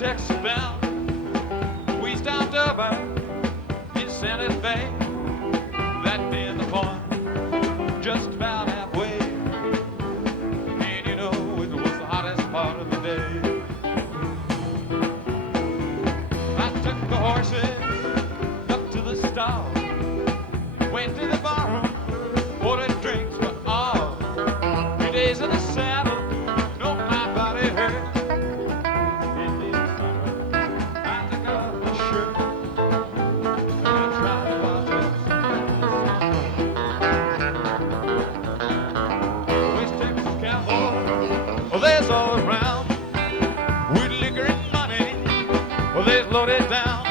Texas bound. We stopped over in Santa Fe. That being the point, just about halfway. And you know, it was the hottest part of the day. I took the horses up to the stall, went to the barroom, ordered drinks for all. 3 days in the saddle, no, my body hurt. In the summer, I took off my shirt. I tried to watch us. West Texas cowboy, well, there's all around. With liquor and money, well, they're loaded down.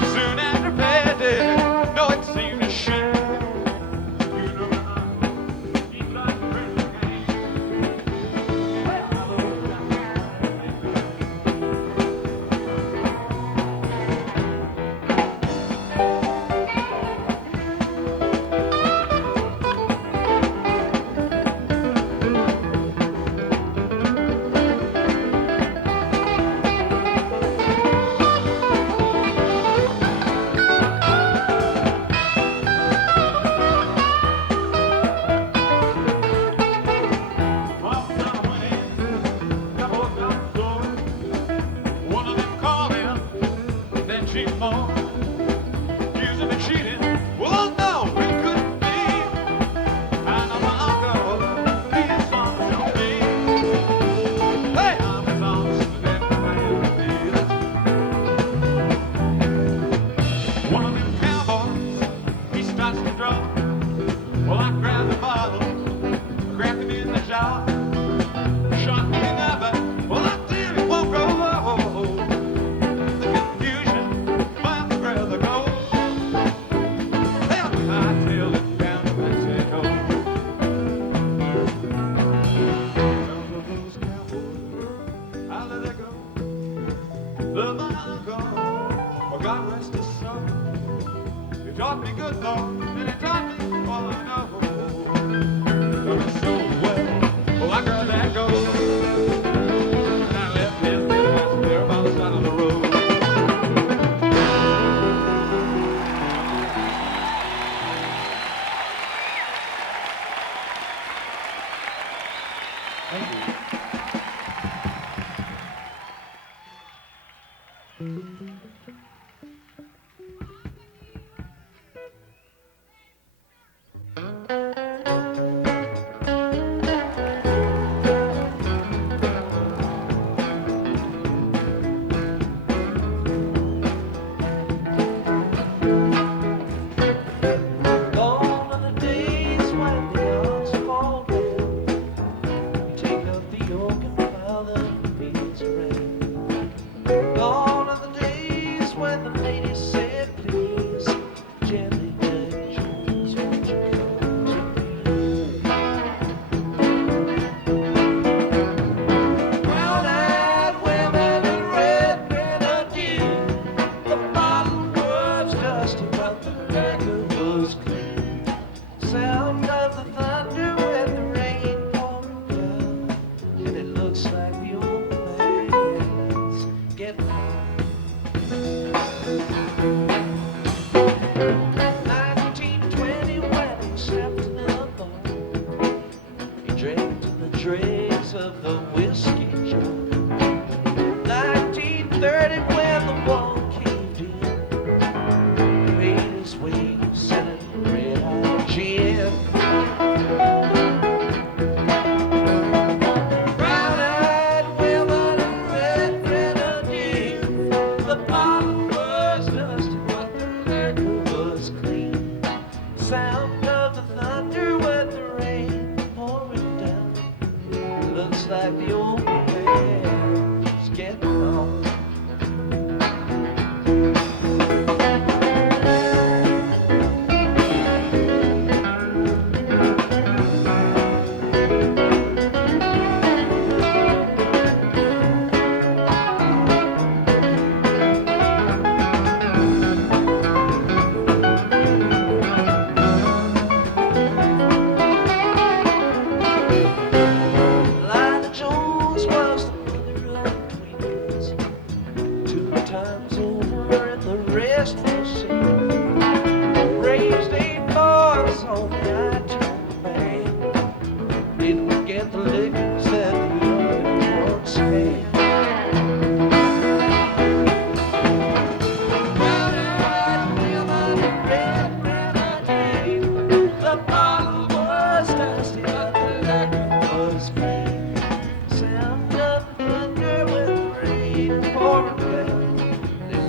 So soon after payday, no, it seemed a shame. You know, he's like a crazy game. Well, I went in, couple of times door. One of them called in, then she more. Accusing me cheating. Well, no, it couldn't be. I know my uncle, he's on to me. Hey, I'm as honest as everybody is. One of them cowboys, he starts to draw. Well, I grabbed the bottle, grabbed him in the jaw, shot me another. Well, I did it won't go. The confusion, my brother goes. Hell, I tailed it down to Mexico. Some of those cowboys, I let it go. The mile gone, oh, God rest his soul. He taught me good though, and he taught me all I know. Taught me so well, well, I got that go. And I left his ass there by the side of the road. Thank you. Gone are the days when the odds fall down. Take up the yoke and plow the fields of rain. Gone are the days when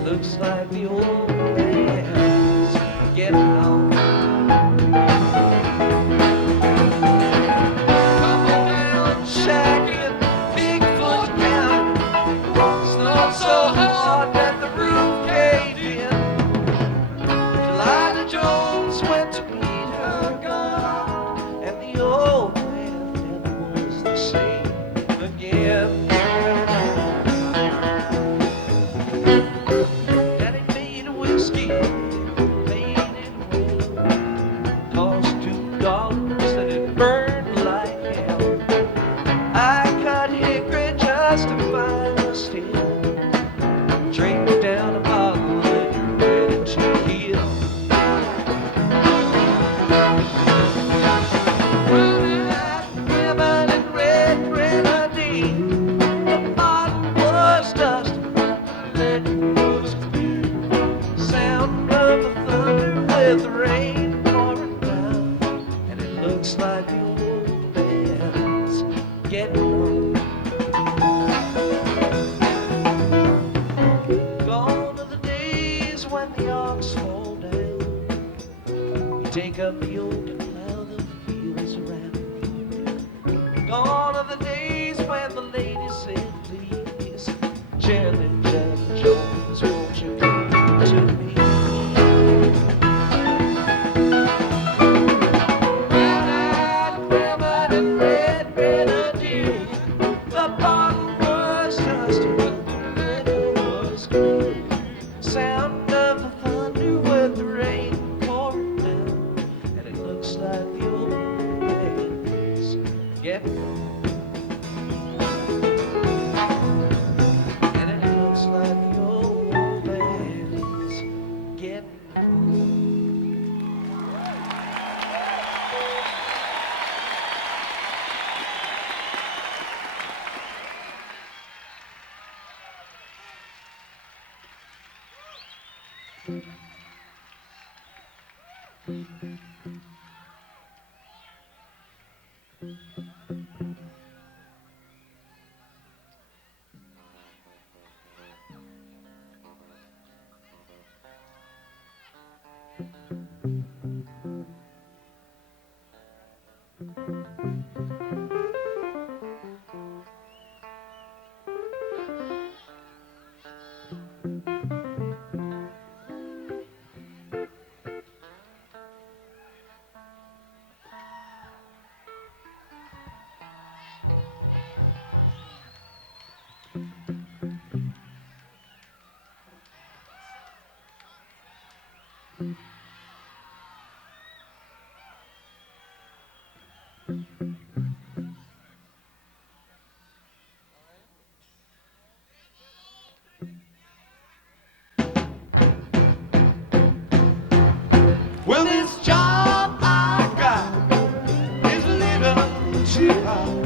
looks like the old man's getting on. Couple down, shacking, Bigfoot County. Snowed so hard that the roof caved in. Delilah Jones went to meet her God, and the old man never was the same again. Daddy made a whiskey, made it well, cost $2 and it burned like hell. I cut hickory just to find the steel. Drink down a bottle and you're ready to kill. Brown-eyed women and red grenadine. The bottle was dust, the lid was clear. Sound of the thunder with the rain pouring down, and it looks like the old man's getting on. Gone are the days when the ox fall down. You take up the yoke and plow the fields around. Gone are the days when the lady said, please, Jelly Jelly Jones, won't you come to me? Brown-eyed women and red grenadine. The bottle was dusty, but the liquor was clear. Sound of the thunder with the rain pouring down, and it looks like the old man's getting on. And it looks like the old man's getting on. Well, this job I got is a little too hard.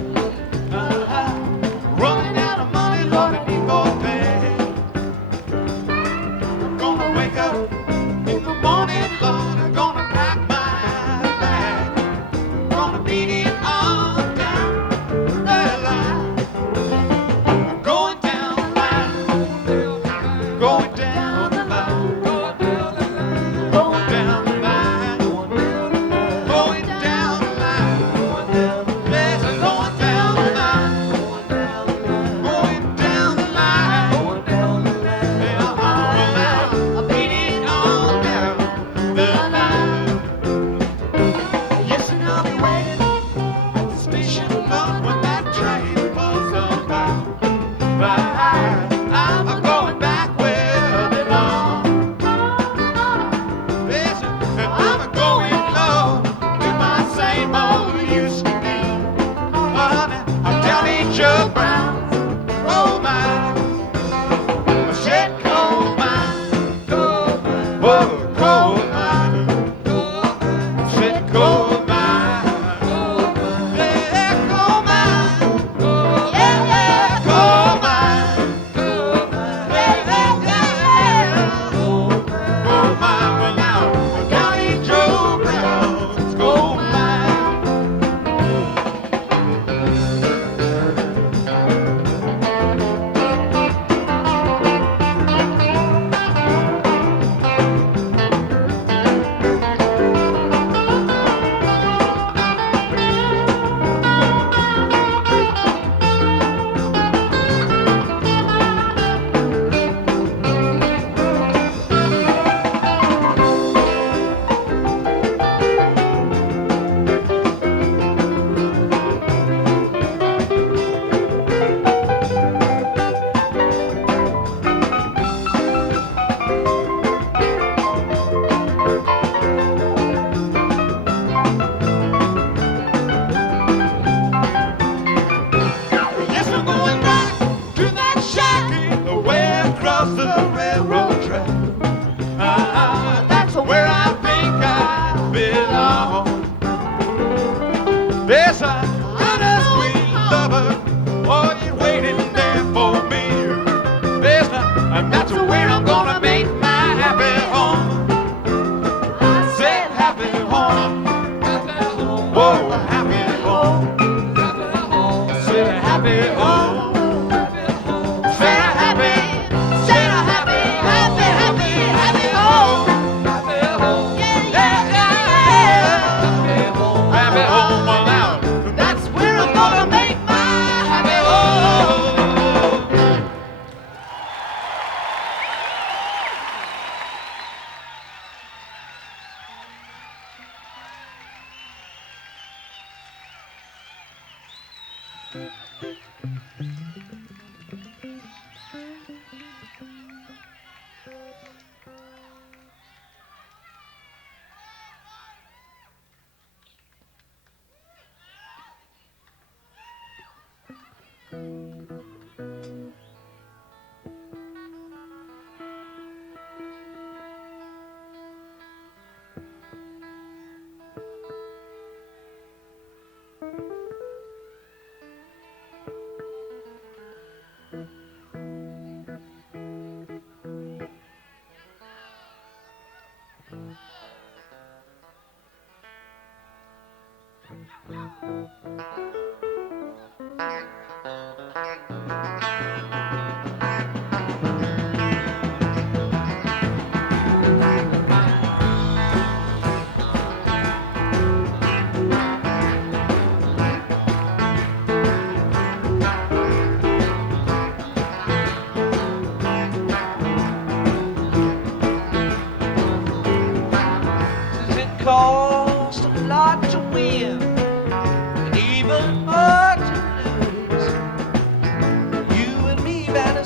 Running out of money, Lord, I need more pay. I'm gonna wake up in the morning, Lord, I'm gonna pack my bag. Gonna beat it on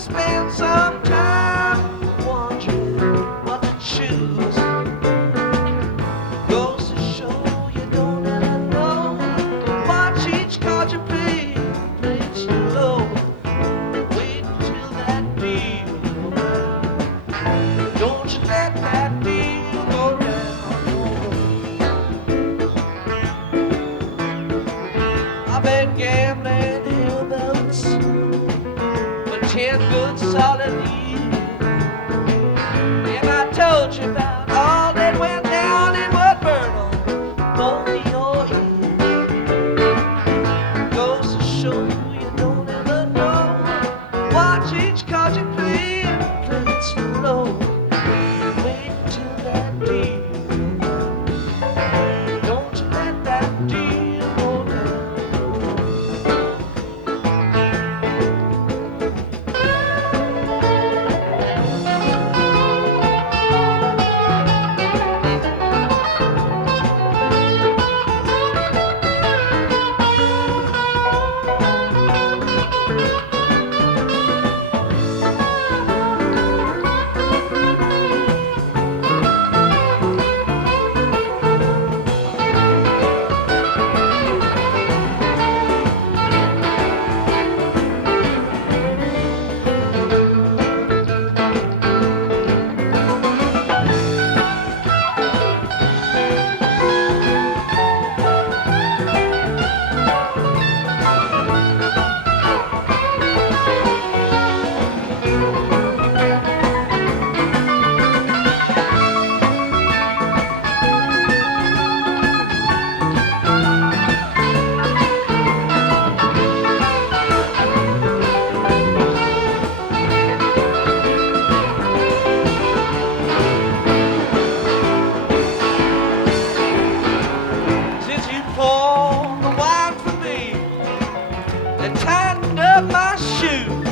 spend some time wondering what to choose. Goes to show you don't ever know. Watch each card you play, play it slow. Wait until that deal go round. Don't you let that deal go round. I've been gambling hillbillies for 10 good solid years. And I told you about all that went down in what burned on both your ears. Goes to show you don't ever know. Watch each card you play and play it slow. Wait until that deal. Don't you let that deal go down. Since you poured the wine for me and tightened up my shoes,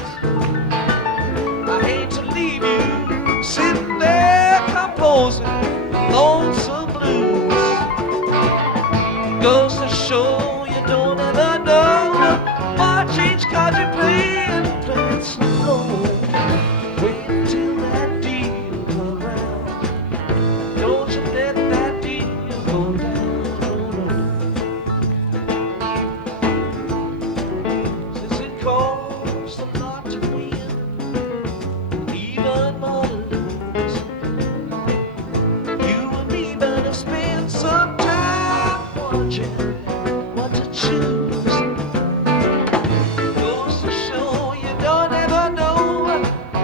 I hate to leave you sitting there composing lonesome blues. Goes to show you don't ever know. Watch each card you play and play it slow. Wait until that deal comes round. Don't you let that deal go down. Since it costs a lot to win, even more to lose, you and me better spend some time watching what to choose. Goes to show you don't ever know.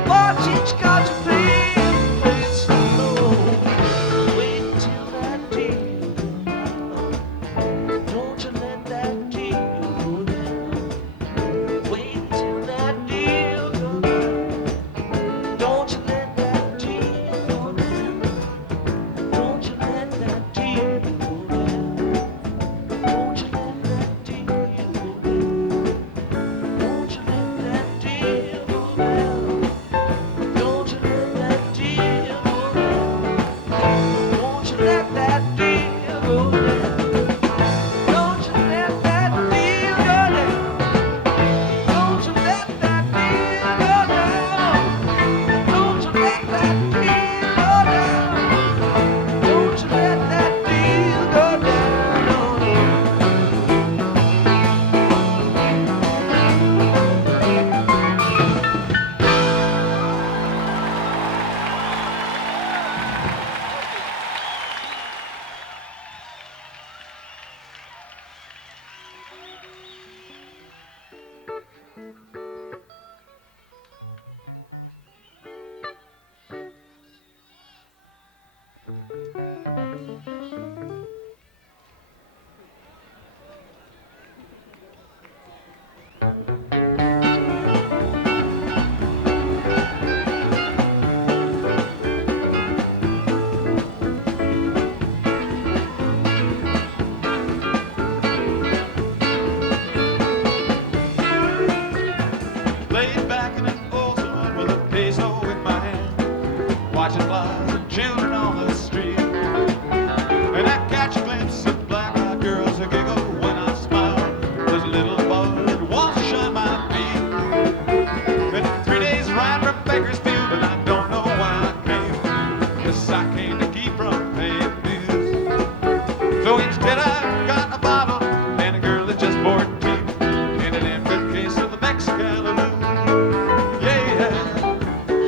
Watch each card you play and play it slow. Wait until that deal comes round. Don't you let that deal go down. Wait until that deal comes round. Don't you let that deal go down. Don't you let that deal go down. Don't you let that deal go down. Don't you let that deal go down. Don't you let that deal go down. Don't you let that deal go down. Don't you let that deal go down. Don't you let that deal go down. Don't you let that deal go down. Don't you let that deal go down. Laid back in an old sun with a peso in my hand, watching flies and children on the street. And I catch a glimpse of black-eyed girls who giggle when I smile. There's a little boy that wants to shine my feet. And 3 days right Bakersfield, but I don't know why I came. Guess I came to keep from paying dues. So instead I got a bottle and a girl that just poured tea in an empty case of the Mexicali Blues. Yeah,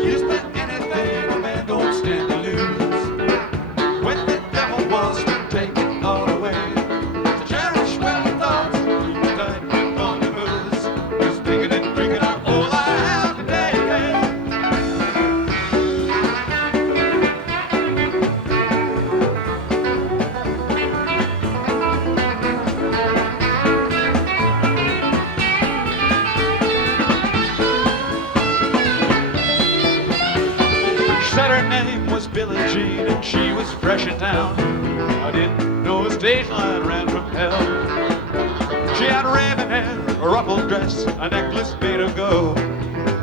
used to anything a man don't stand to lose. When the devil wants to take it all away, to cherish well thoughts, keep it tight, keep on the booze. Just thinking and drinking out all I have today. Said her name was Billie Jean and she was fresh in town. I didn't know a stage line ran from hell. She had raven hair, a ruffled dress, a necklace made of gold,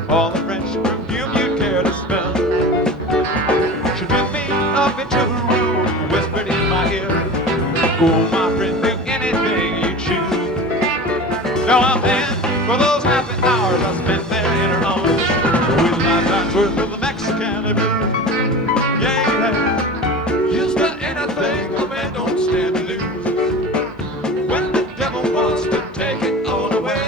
all the French perfume you'd care to smell. She took me up into her room, whispered in my ear, "Oh, my friend, do anything you choose." Now I'm paying for those happy hours I spent there in her arms, with lifetime's worth of the Mexicali Blues. Yeah, used to anything a man don't stand to lose. When the devil wants to take it all away,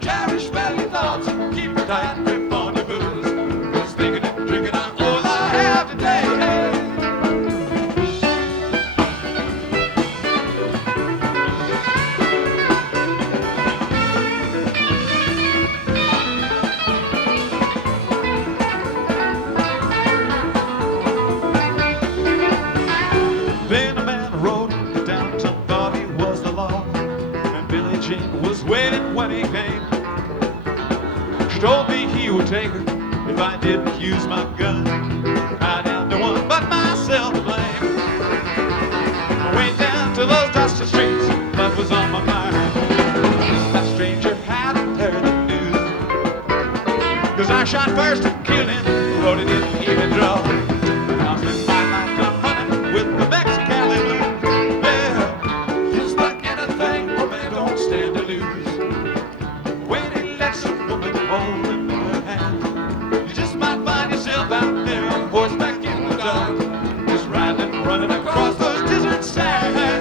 cherish value thoughts, keep a tight grip on your booze. Just thinking and drinking out all I have today. Then a man rode to downtown, thought he was the law, and Billie Jean was waiting when he came. She told me he would take her if I didn't use my gun. I had no one but myself to blame. I went down to those dusty streets, that was on my mind. That stranger hadn't heard the news, 'cause I shot first and killed him, wrote it didn't even draw. I spent my lifetime running with the Mexicali Blues. Yeah, just like anything a man don't stand to lose. When he lets a woman hold him in her hand, you just might find yourself out there on horseback in the dark, just riding and running across those desert sands. Yeah.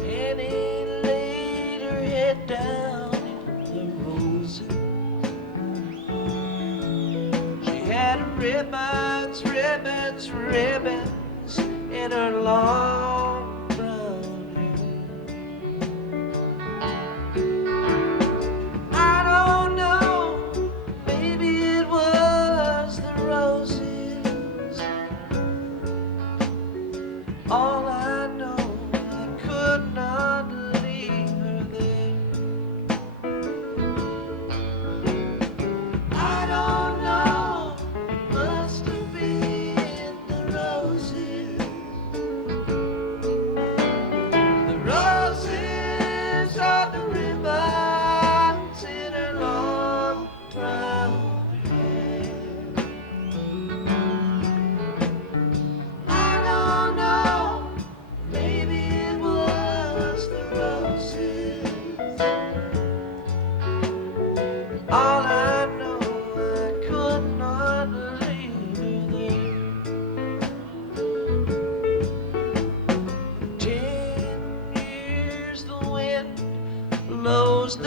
And he laid her head down in the roses. She had ribbons, ribbons, ribbons in her long brown hair. I don't know, maybe it was the roses. All I know, I could not leave her there. I don't know, must have been the roses.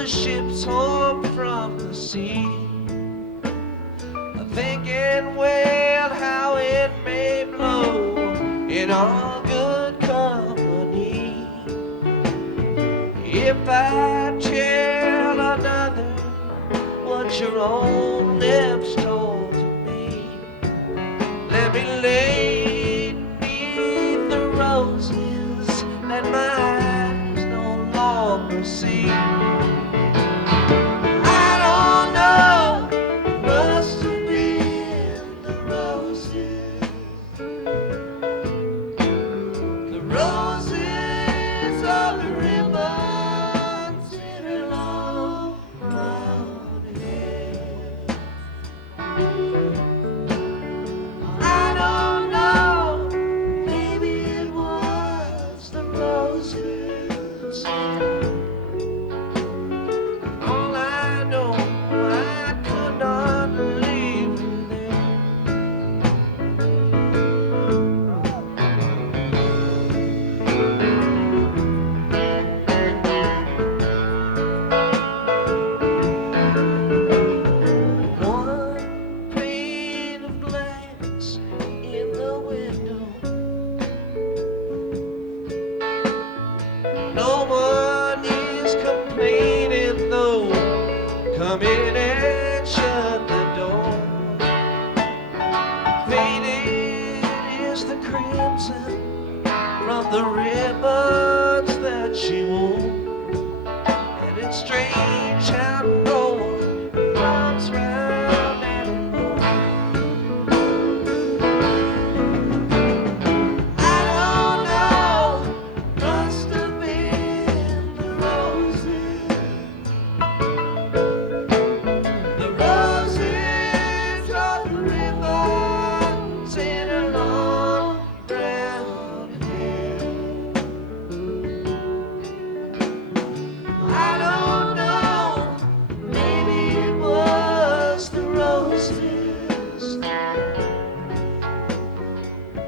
the ships home from the sea, thinking, well, how it may blow in all good company. If I tell another what your own lips told to me, let me lay beneath the roses that my eyes no longer see. I don't know, must have been the roses. The roses are the ribbons in her long brown hair. I don't know, maybe it was the roses. All I know, I could not leave her there. One pane of glass in the window. No one is complaining though. Come in and shut the door. Faded is the crimson from the ribbons that she wore. And it's strange how no one comes round anymore. I don't know, must have been the roses. The roses are the ribbons in her long brown hair. I don't know, maybe it was the roses.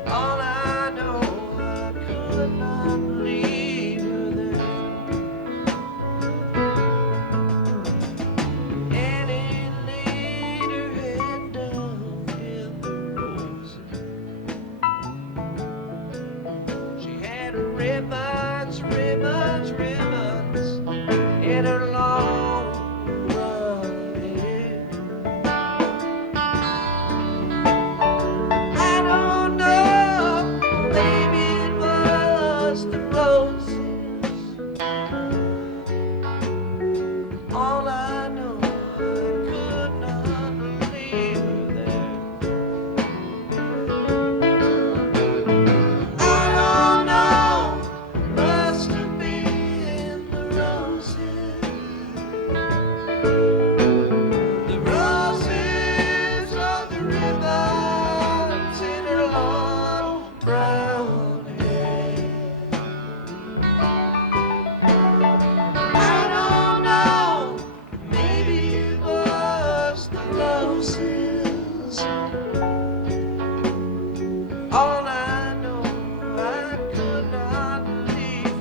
All I know, I could not leave her there. And it laid her head down in the roses. She had ribbons, ribbons, ribbons in her long brown hair. I don't know, maybe it was the roses. All I know, I could not leave her there. I don't know, must have been the roses. The roses are the ribbons in her long brown hair. I don't know, maybe it was the roses. All I know, I could not leave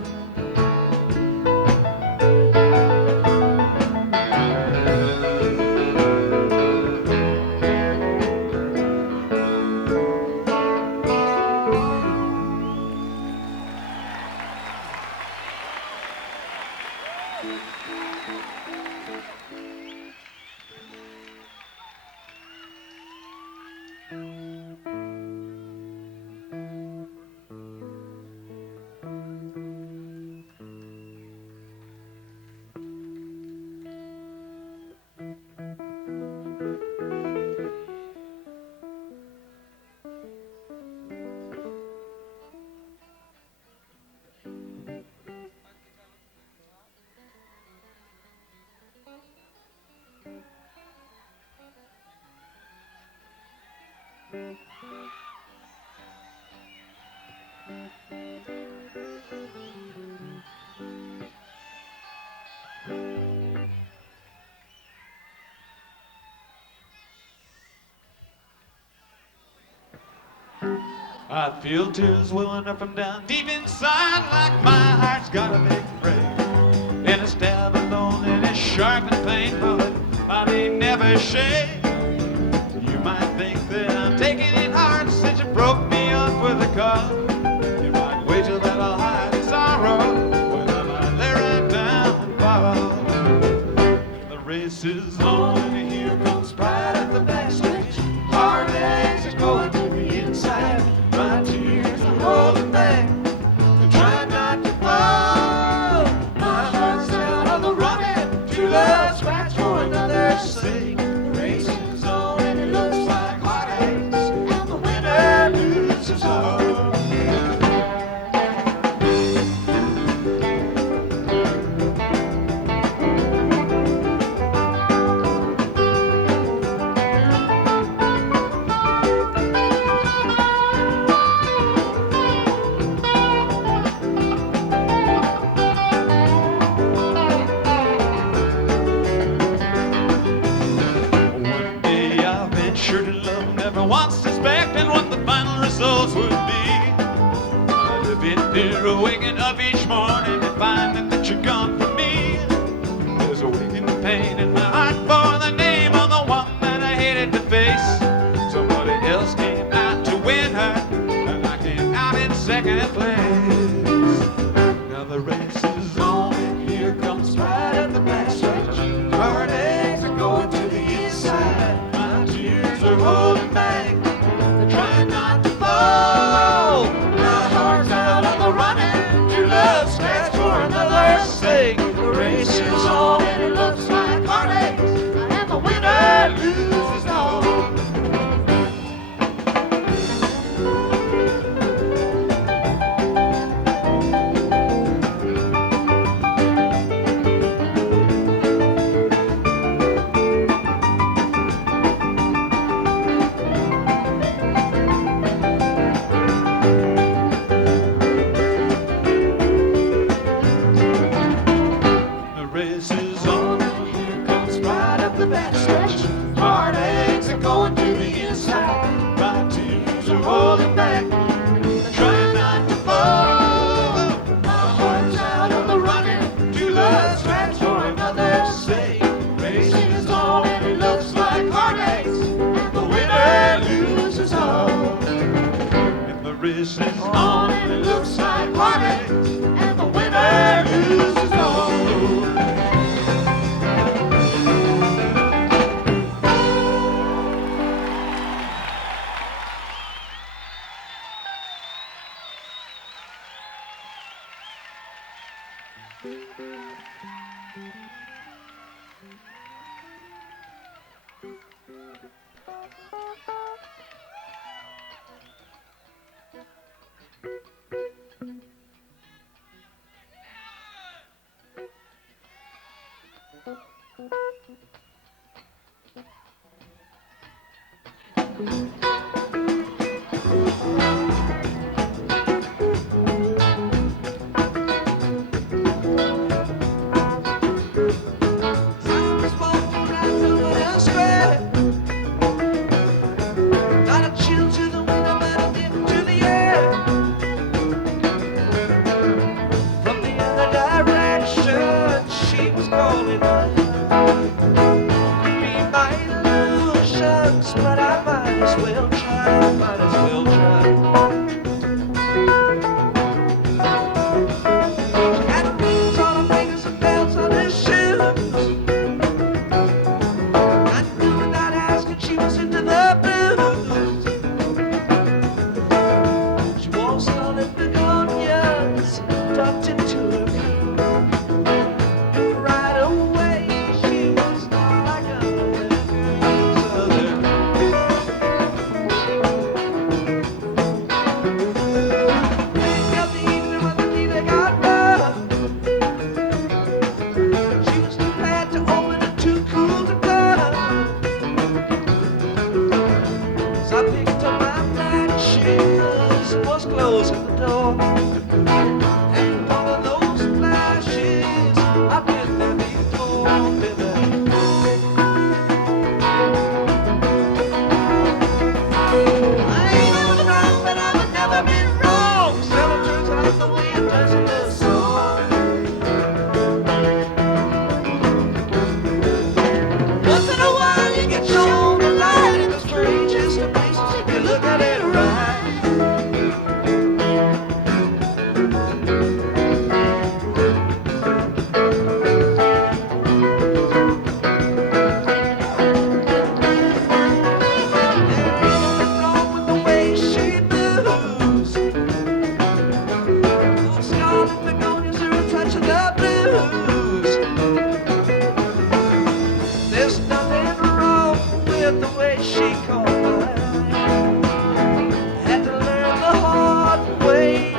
I feel tears welling up and down deep inside, like my heart's got a big break. And a stab of loneliness sharp and painful, my name never shake. You might think that I'm taking it hard since you broke me up with a car. You might wait till that I'll hide in sorrow when I might lay right down and fall. The race is on and here comes pride at the backstretch. Heartaches are going to the inside. My tears are holding back. They're trying not to fall. My heart's out on the running. True love scratch for another's sake. The race is on and it looks like heartaches, and the winner loses all. Once suspecting what the final results would be. I'd have been there waking up each morning and finding that you're gone from me. There's a waking pain in my heart for the name of the one that I hated to face. Somebody else came out to win her, and I came out in second place. Now the race is on, and here comes pride at the backstretch. Heartaches are going to the inside. My tears are holding back. Trying not to fall. My heart's out on the running. True love scratch for another's sake. The race is on and it looks like heartaches, and the winner loses all. This is on and it looks like heartache, and the winner loses all. Scarlet Begonias tucked into her coat. Right away, she was like a southern. Picked up the evening when the TV got rough. She was too bad to open and too cool to love. So I picked up my black shoes and was closing the door. And one of those flashes, I've been there before, baby. I ain't never right, but I've never been wrong. Still it turns out the way it does in this song. caught my eye. Had to learn the hard way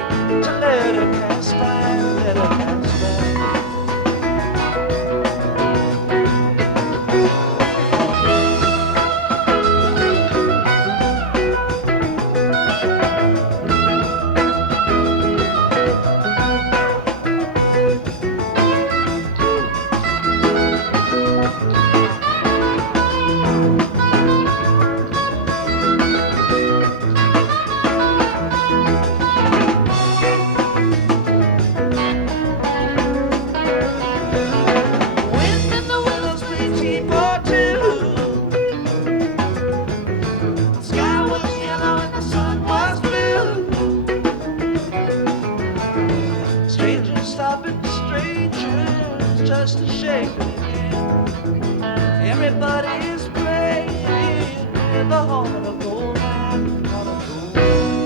to let her pass by, let her pass by. Everybody's playing in the heart of gold mine, heart of gold.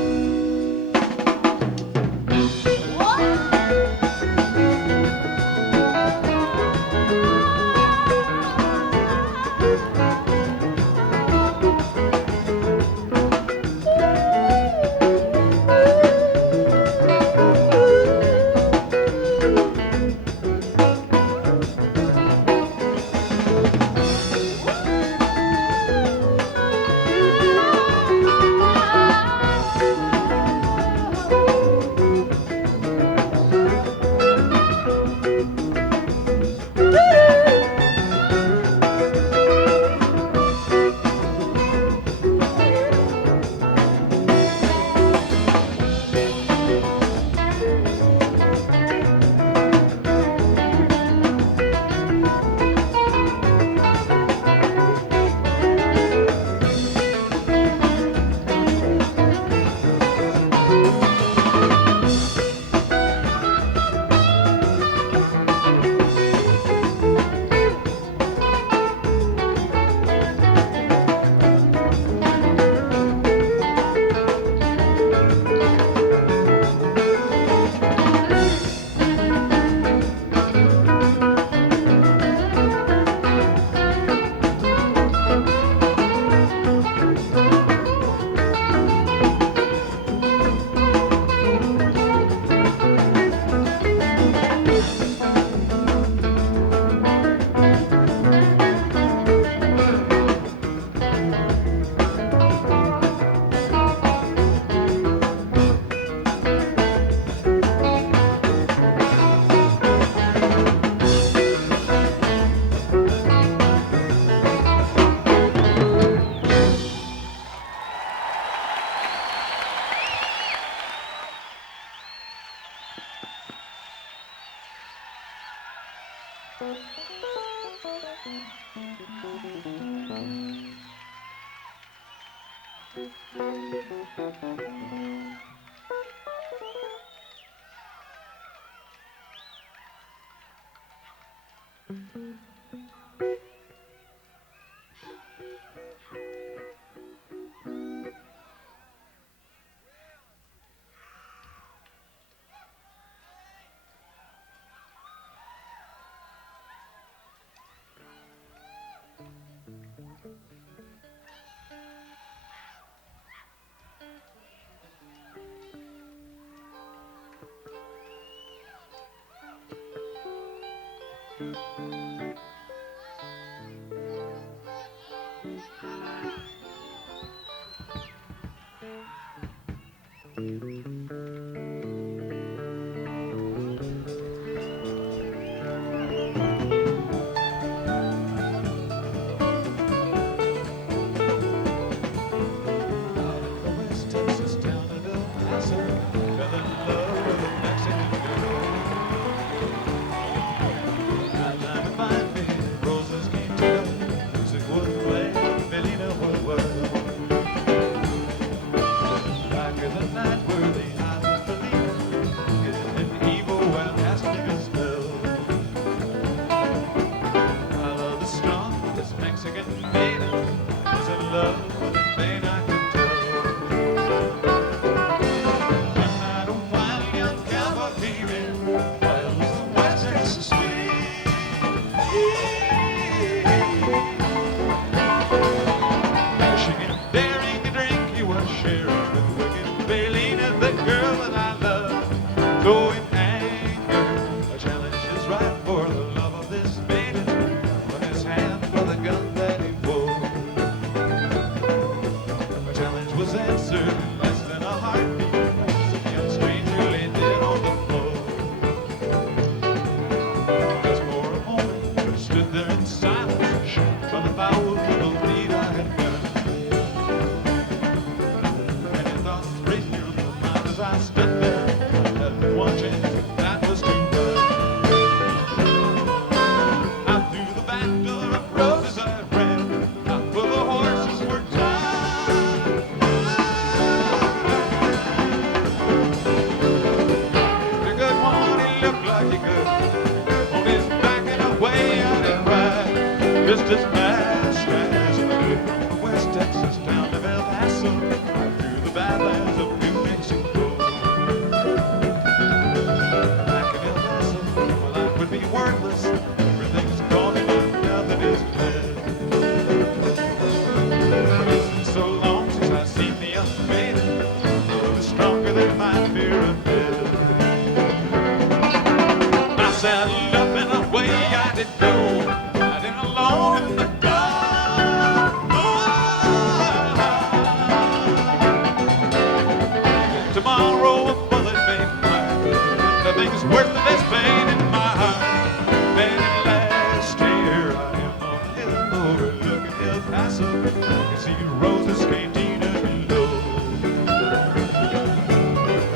roses came deeper below.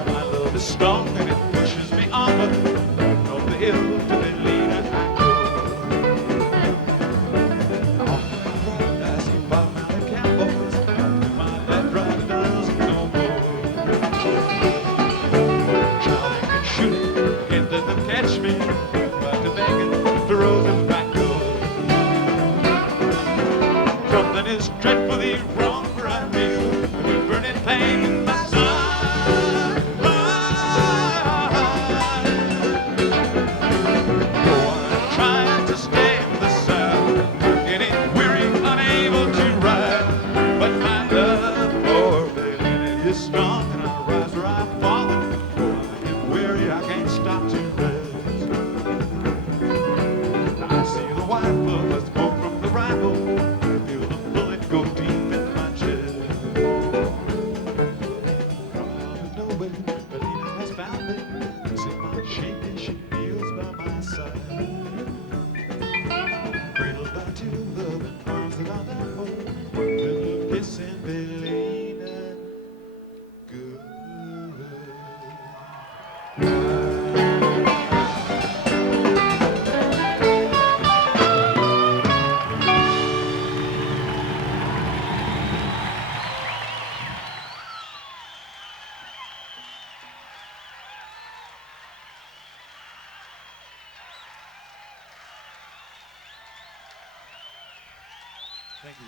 My love is strong and it pushes me onward from the hill to the leader I go. Off my right, I see five-mounted cowboys. To my left, right, doesn't no more. Shouting and shooting, can't let them catch me. But to begging, the roses back door. Something is dreadfully wrong, for I feel the burning pain in my side. Oh, I'm trying to stay in the south, getting weary, unable to ride. But my love for Bailey is strong, and I rise where I've fallen. Oh, I am weary, I can't stop to rest. I see the white blood, the smoke from the rifle. Feel the bullet go deep in my chest. From out of nowhere, Belina has found me. See my shaking, she kneels by my side. Cradled by two loving arms that I'll never hold. One little kiss and Belina good. Thank you.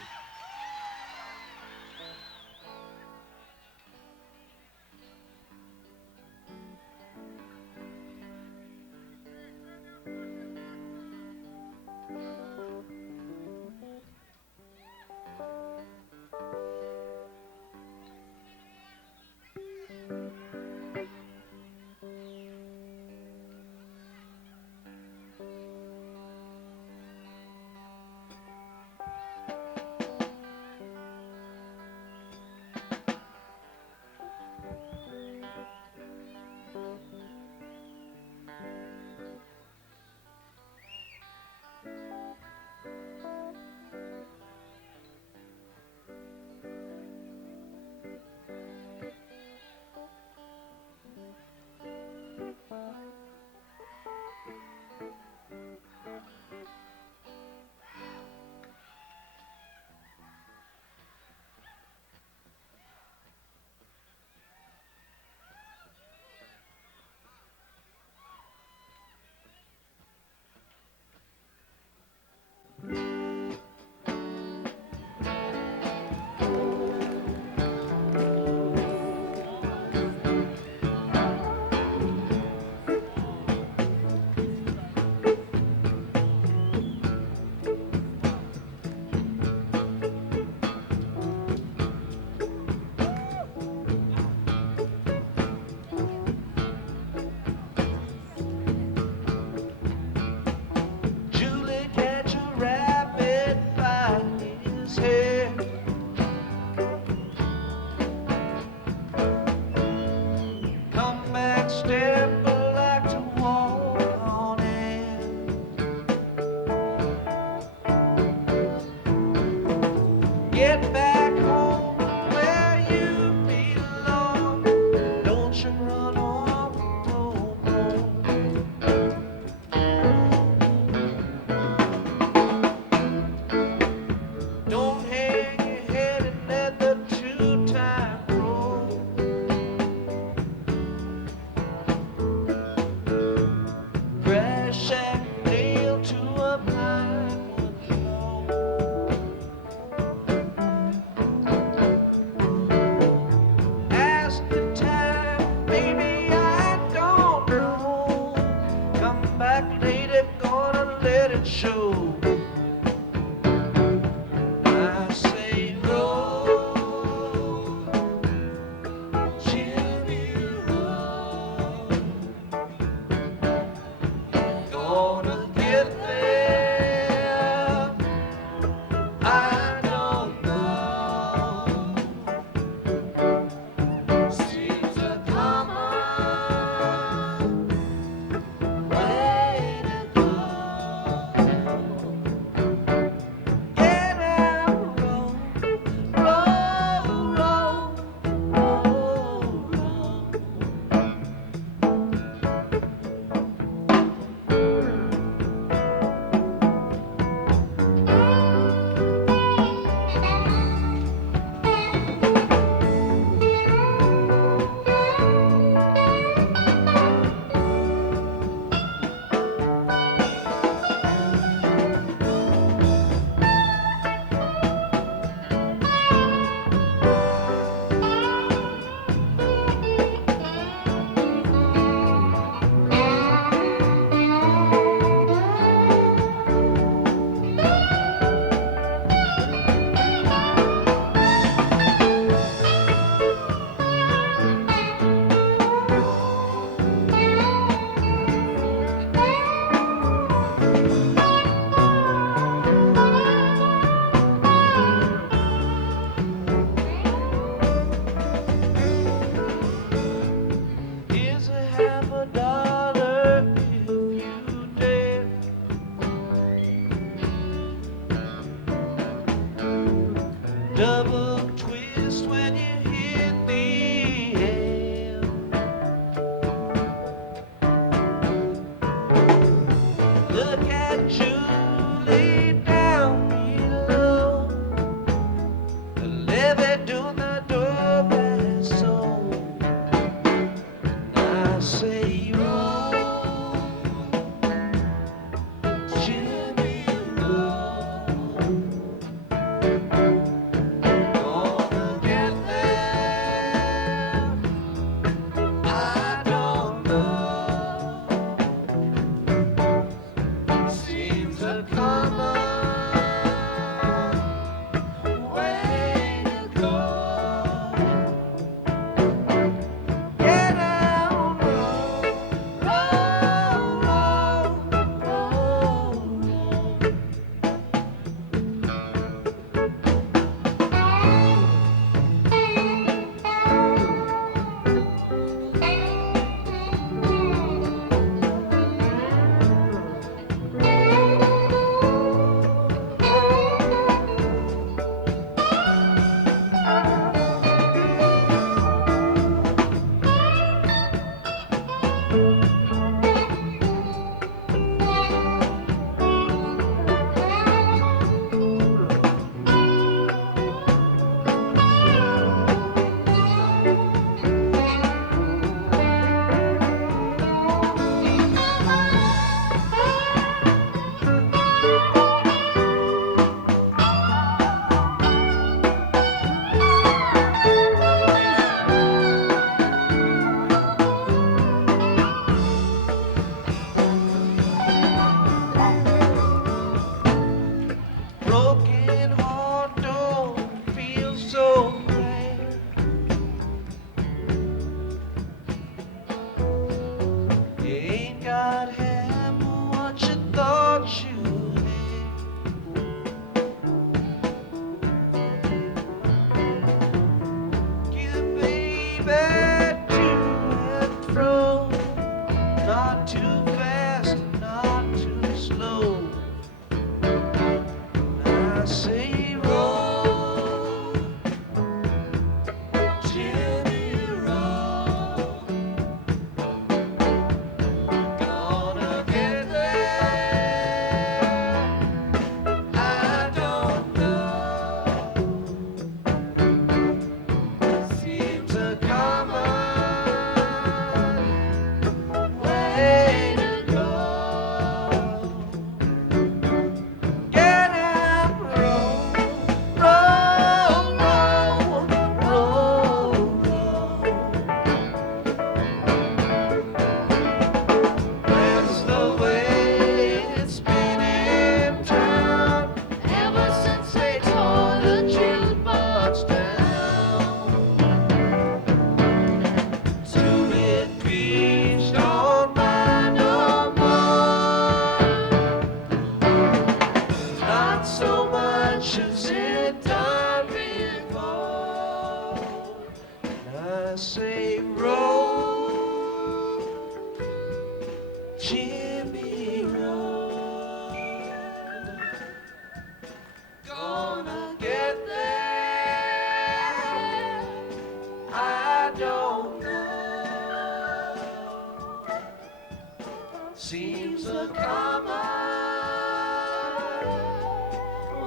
seems a common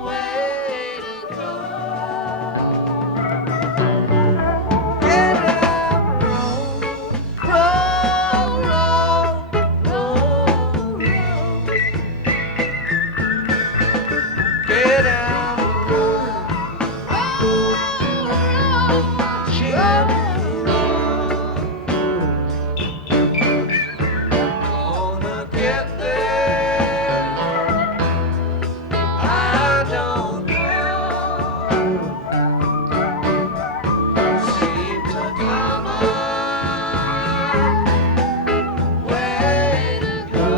way to go. Get out, roll, roll, roll, roll, roll. Get out, roll, roll, roll, roll. Gonna get there. I don't know. Seems a common way to go.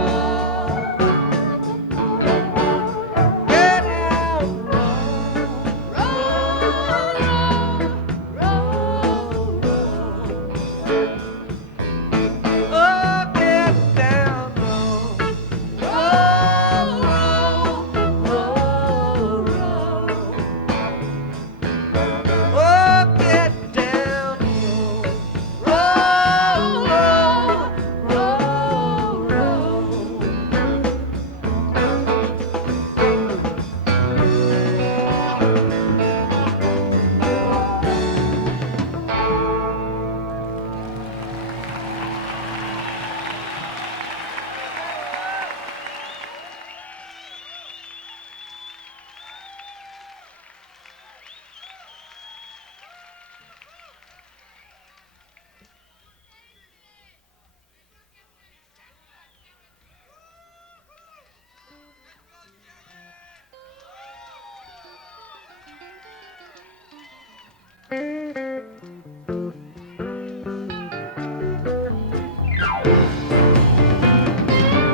Get out, roll, roll, roll, roll. Oh, get down, roll, roll, roll, roll. Oh, get down, roll, roll, roll,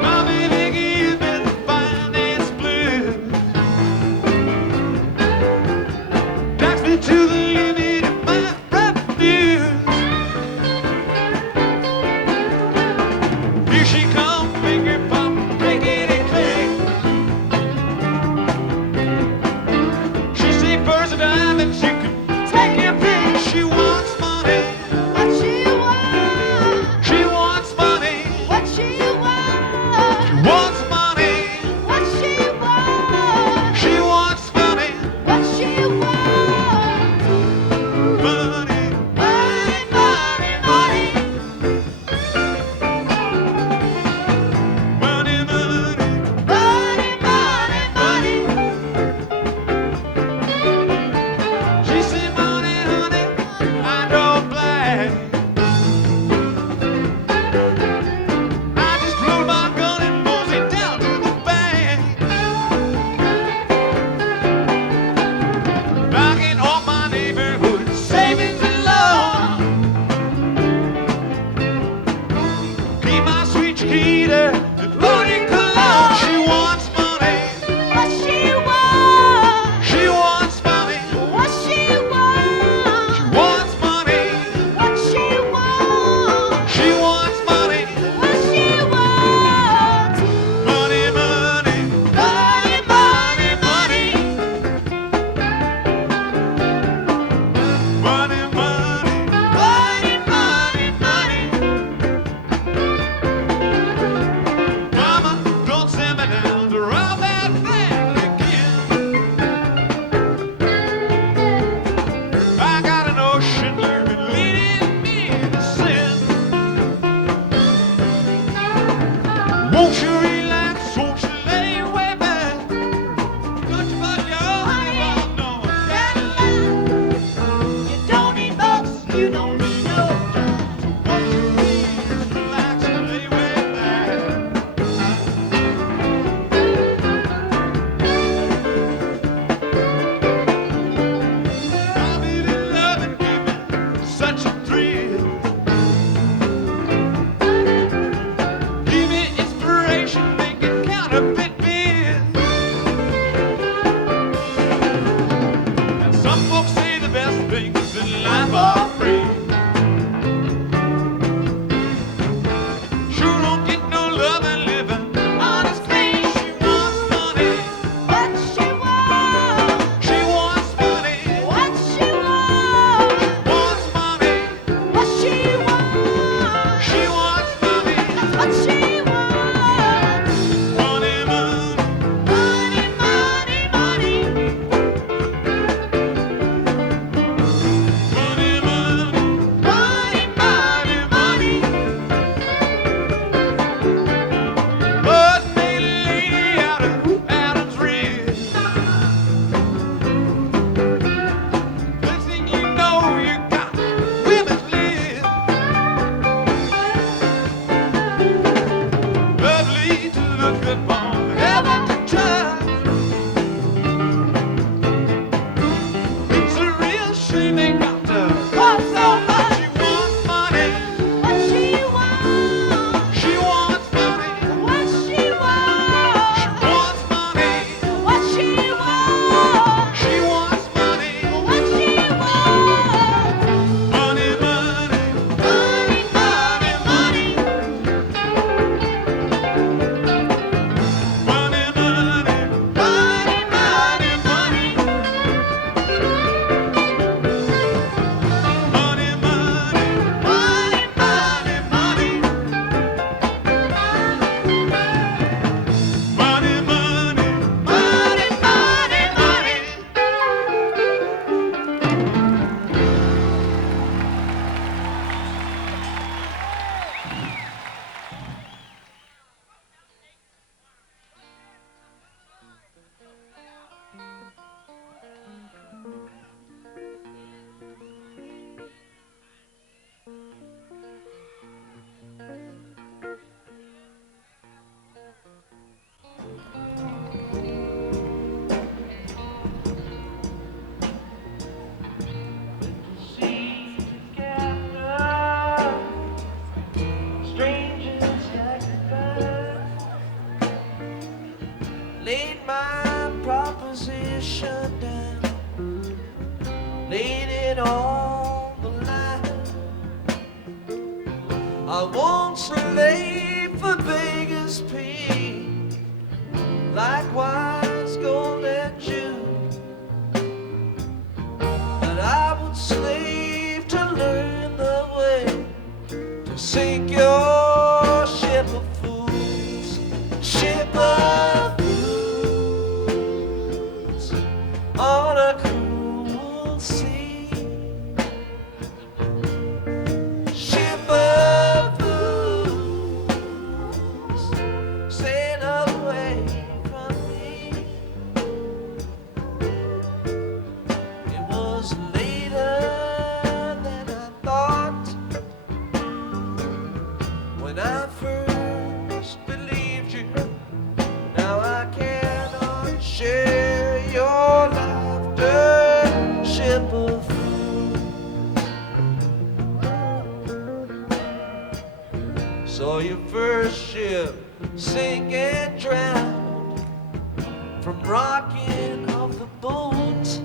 Mommy Vicky has been the finest blue. Tax me to the limit of my revenue. Here she comes, finger pop, making it click. She say first a dime and she can take your pick. She wants money. What she want? She wants money. What she want? Wants money. What she want? She wants money. What she want? Money. Money, money, money. Money, money. Money, money, money. She said, money, honey, I don't blame. I just load my gun and mosey down to the bank. Knocking on my neighborhood, savings and loan. Keep my sweet Chiquita and burning cologne. She wants money. What she want? She wants money. What she want? She wants money. What she want? She wants money. What she want? Money, money. Money, money, money. Money, money. Money, money, money. Mama, don't send me down to rob that bank again. I got a notion you've been leading me to sin. Won't you relax? Won't you lay way back? Got you by your honey bun, no Cadillac. You don't need bucks, you don't need no dime. Won't you please relax and lay way back? I'm in love and give me such a thrill. Give me inspiration, making counterfeit bills. And some folks say the best things in life are free. I won't slave for beggars' pay. Likewise, gold and June. But I would slave to learn the way to sink your ship of fools, ship of fools on a cruel sea, ship of fools, sail away from me. It was later than I thought when I first believed you. Now I cannot share your laughter, ship of fools. Saw your first ship sink and drown from rocking of the boat,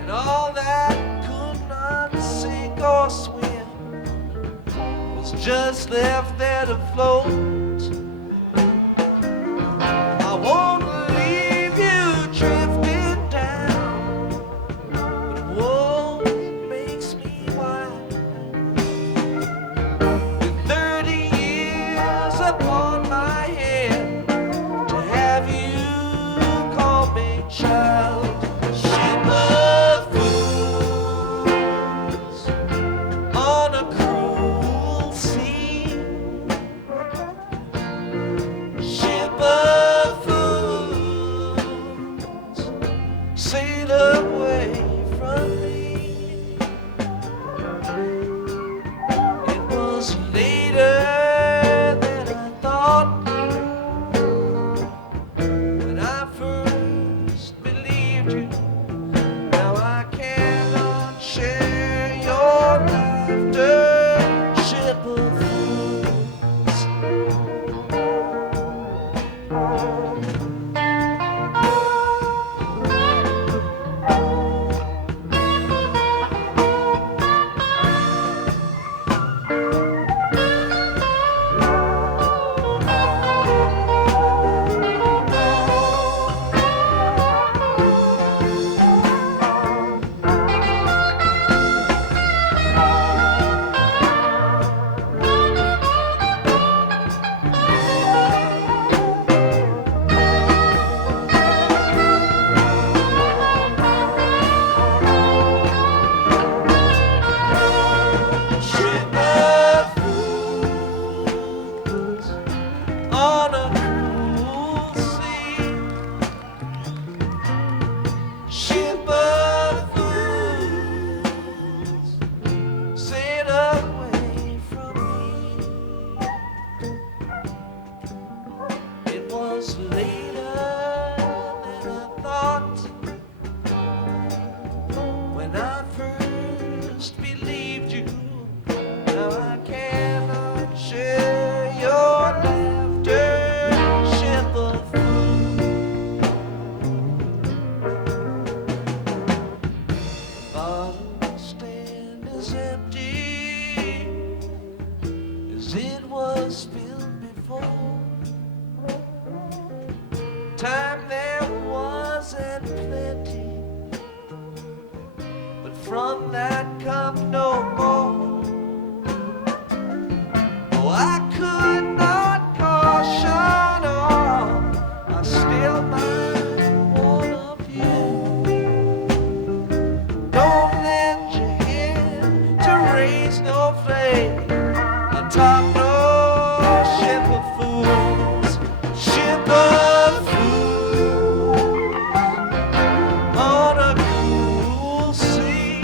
and all that could not sink or swim was just left there to float. I won't leave you drifting down, but woe makes me wild. With 30 years upon my head, to have you call me child, ship of fools on a cruel sea, ship of fools, sail away from me. It was later than I thought when I first believed you. Now I cannot share your laughter, ship of fools. Ship of fools on a cruel sea, ship of fools, sail away from me. It was later than I thought when I first believed you. Now I cannot share your laughter, ship of fools. The bottle stand is empty as it was filled before. Time there wasn't plenty, but from that come no more. Oh, I could not caution all, I still mind one of you. Don't lend your hand to raise no flame and top no ship of fools, ship of fools on a cruel sea,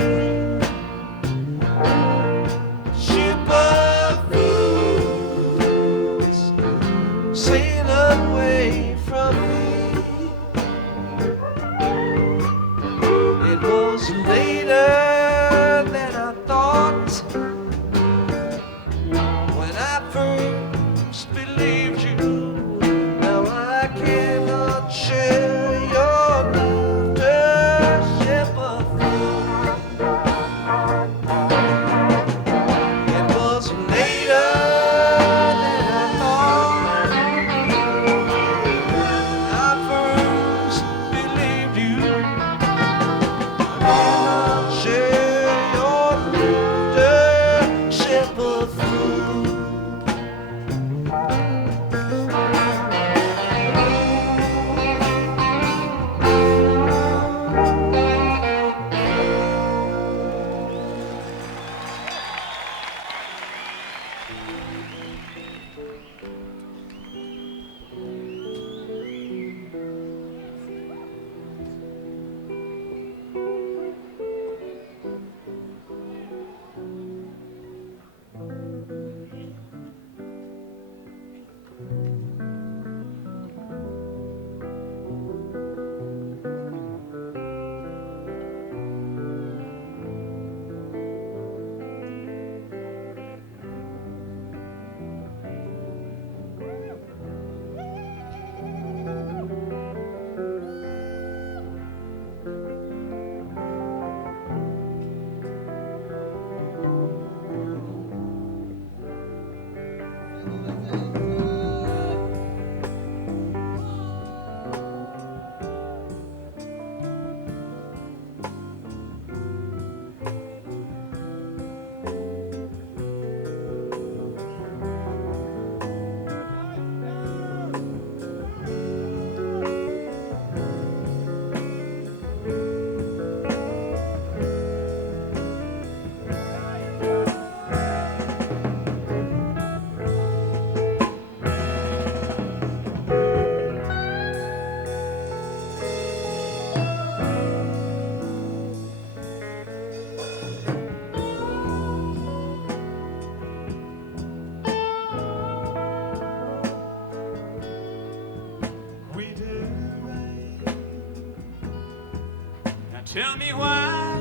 Tell me why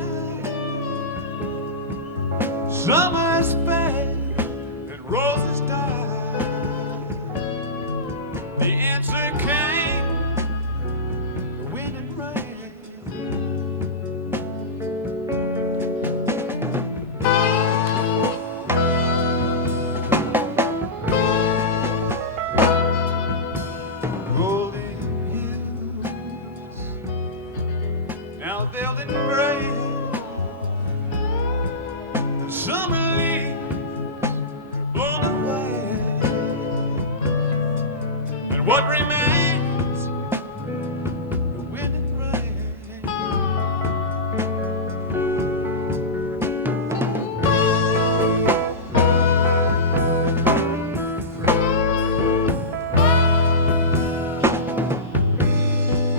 summer's fade and roses die. The answer came, the wind and rain. Rolling hills, now they'll embrace. The summer leaves blown away, and what remains? The wind and rain.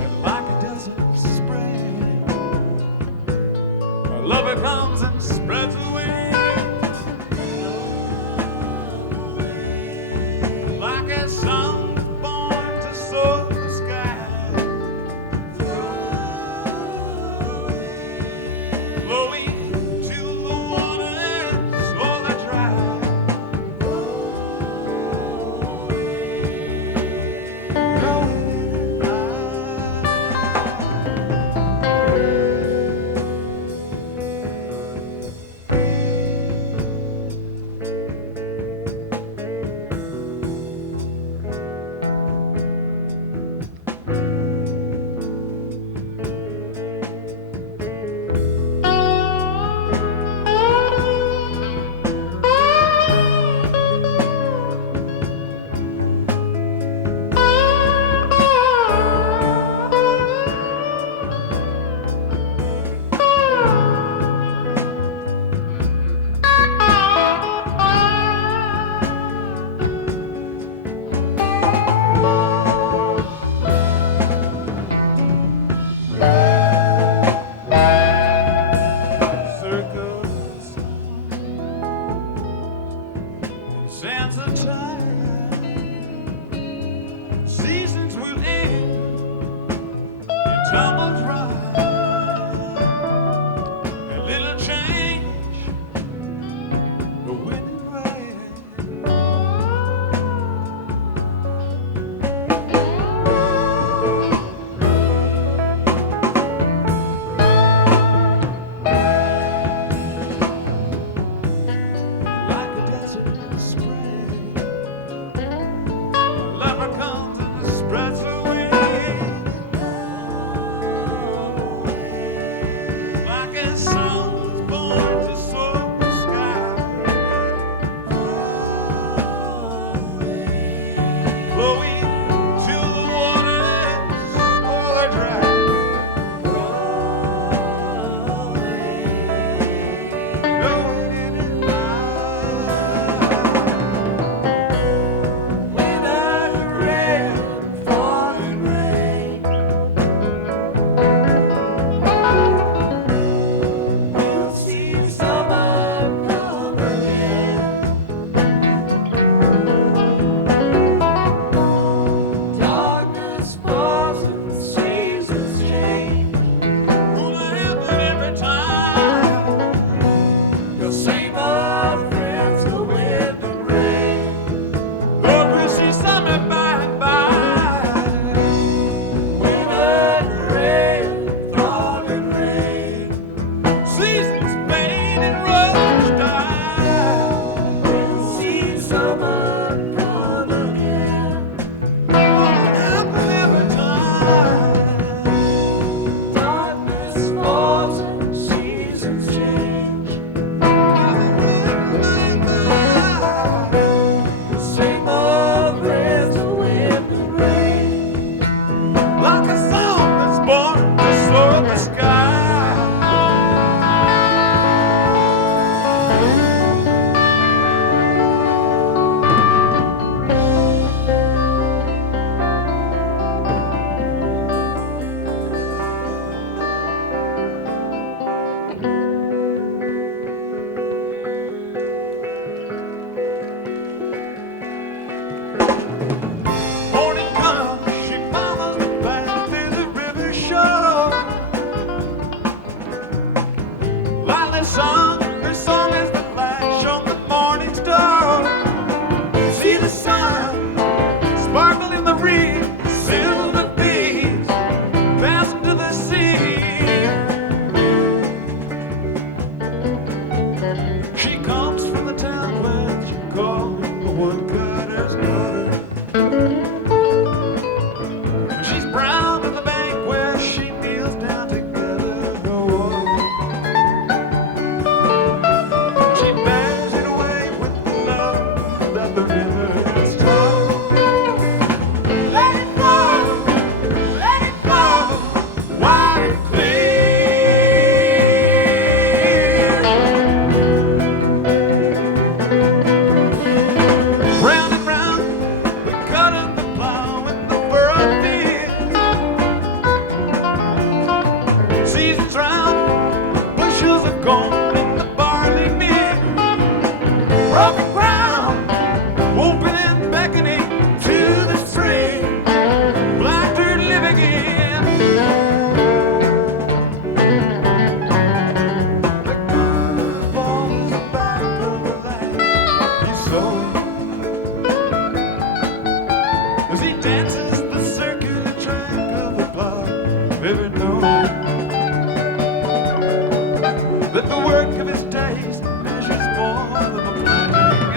And like a desert spring, our lover comes and spreads away. Like a song born to soar the sky, flowing till the waters all are dry. Rolling by. Her song is the flash on the morning star. See the sun sparkle in the reef, silver beams pass into the sea. She comes from the town where she called the woodcutter's daughter. She's brown at the bank where she kneels down to gather her water. She bears it away with the love that the river has taught. Let it flow, wide and clear. Round and round, we cut up the plow in the furrowed field. Seasons round, bushels of corn in the barley meal. Broken ground, open and beckoning to the spring. Black dirt live again. The good ball is the back of the land you sow. As he dances the circular track of the plow, ever know that the work of his days measures more than the planting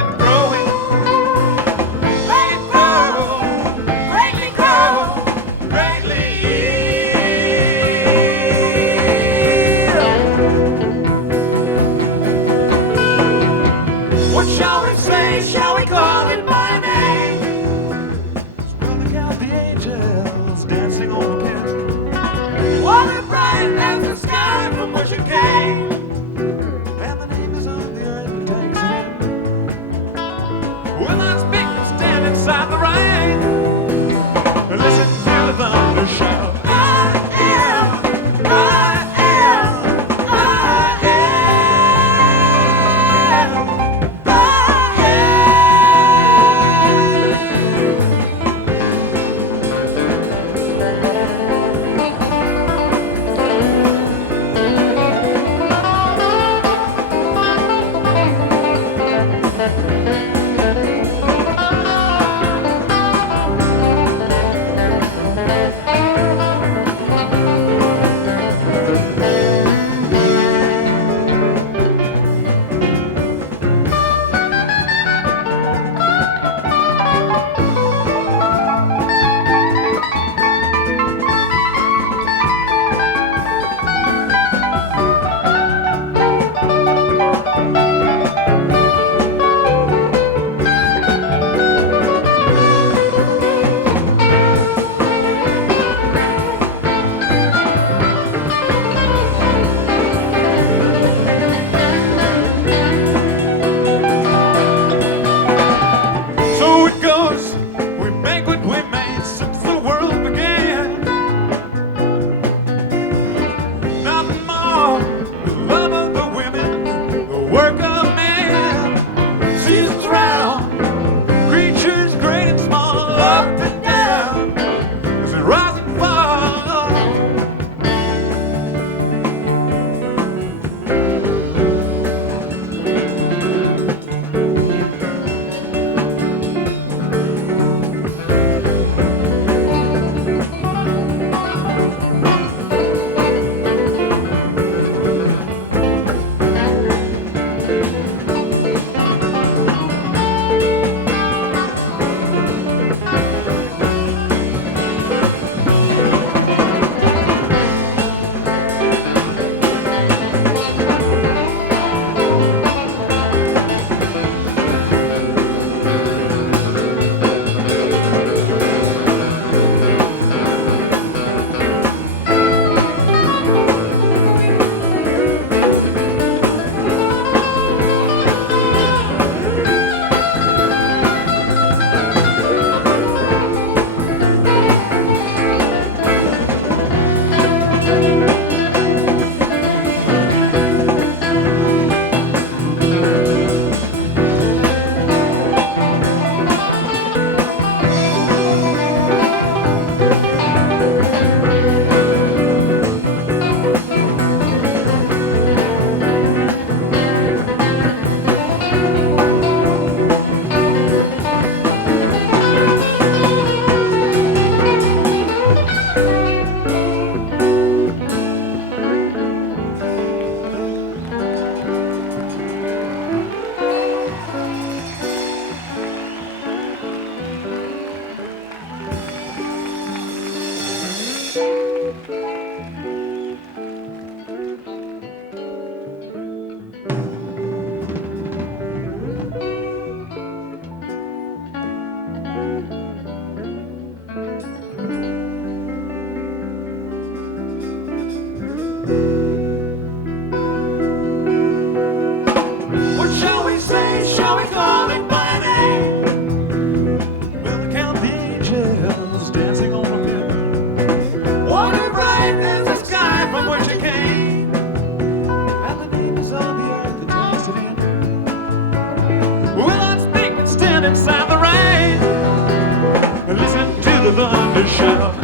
shout.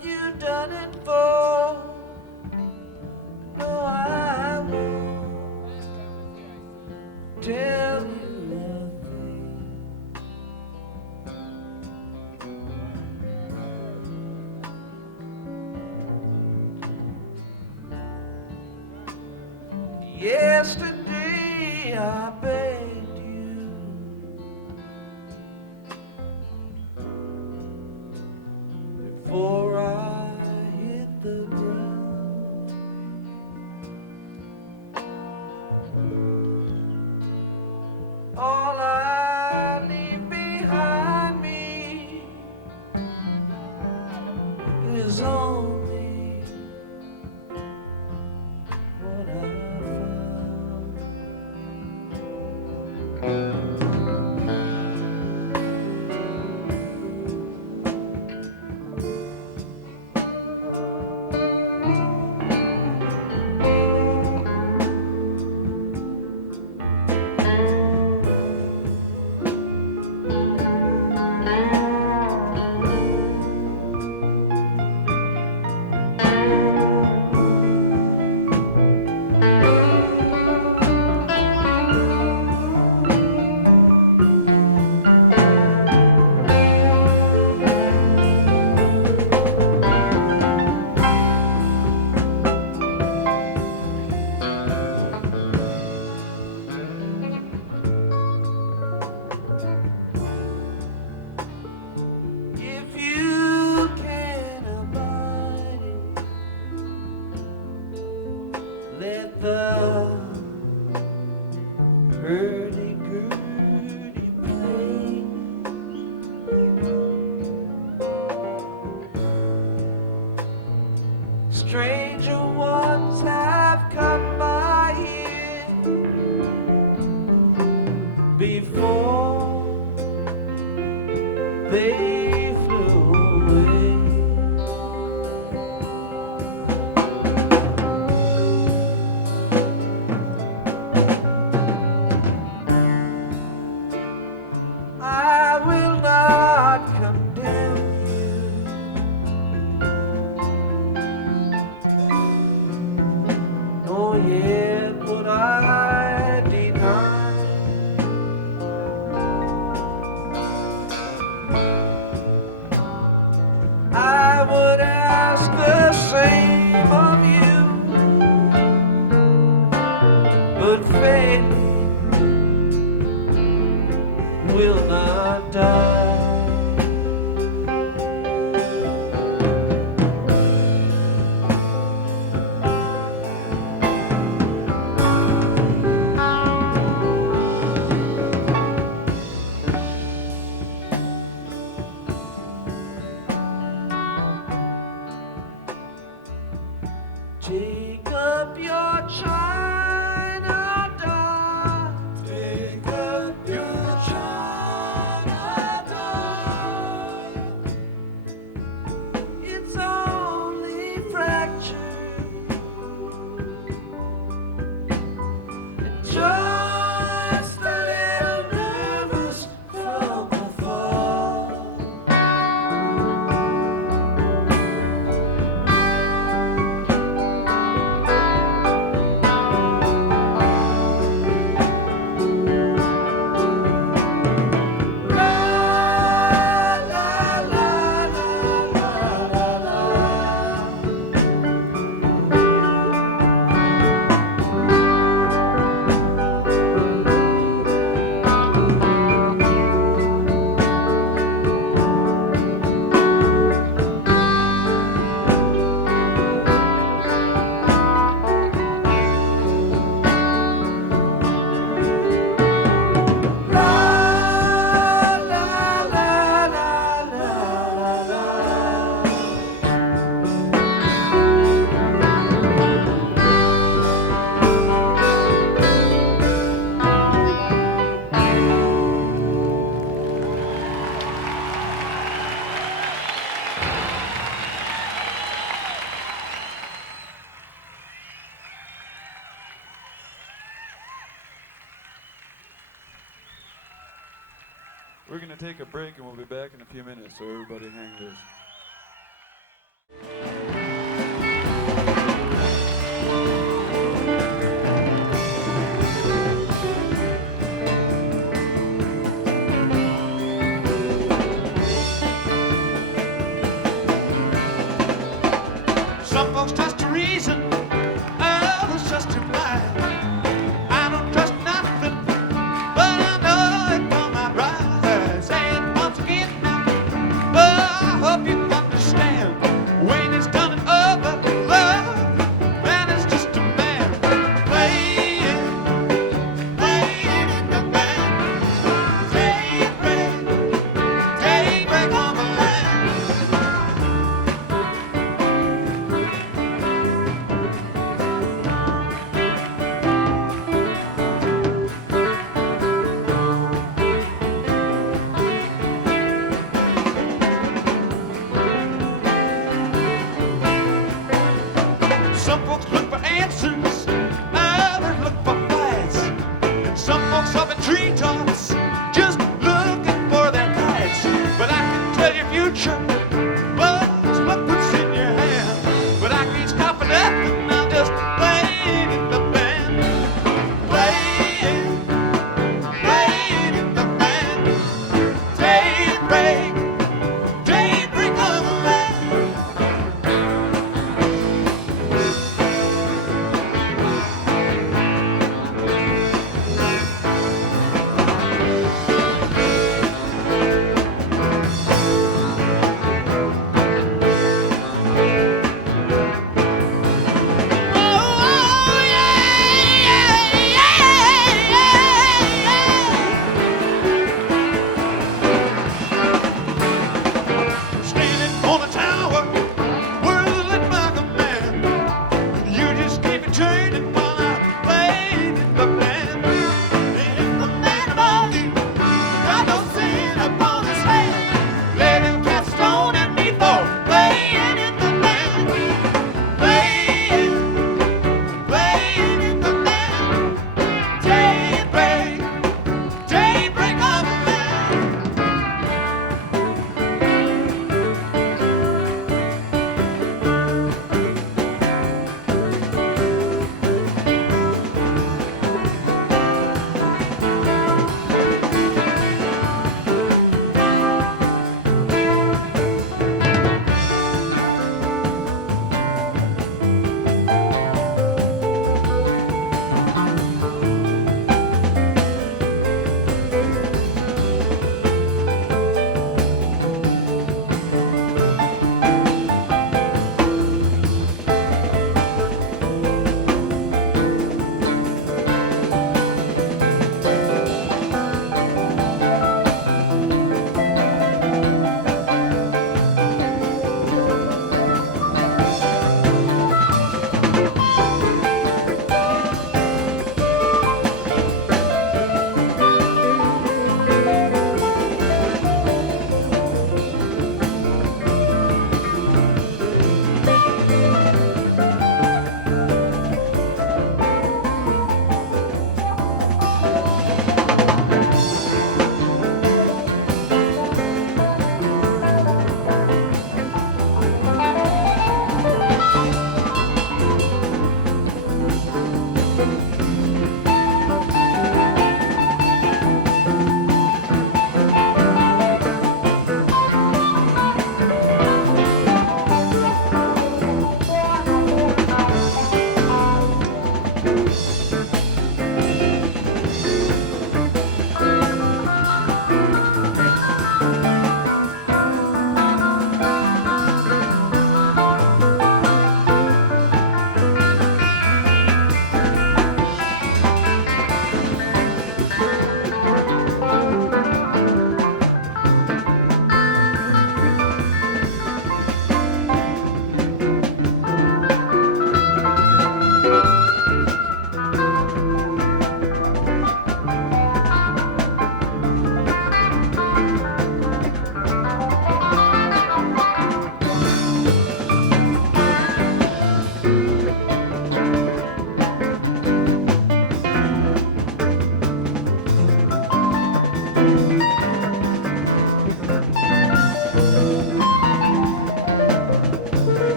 what you done it for. No, I won't tell you a thing. Yesterday I begged you before I hit the ground. All I leave behind me is only what I found. If you can abide it, let the hurdy-gurdy play. Stranger ones have come by here before they flew away. I will not condemn you, nor yet would I deny. I would ask the same of you, but fate will not die. Take up your China doll. Take up your China doll. It's only fractured and just a little nervous from the fall. We're going to take a break and we'll be back in a few minutes, so everybody hang loose. Some folks up in treetops just looking for their kites. But I can tell your future, but it's what puts in your hand. But I can't stop nothing, I'm just playing in the band. Playing in the band. Daybreak of the land.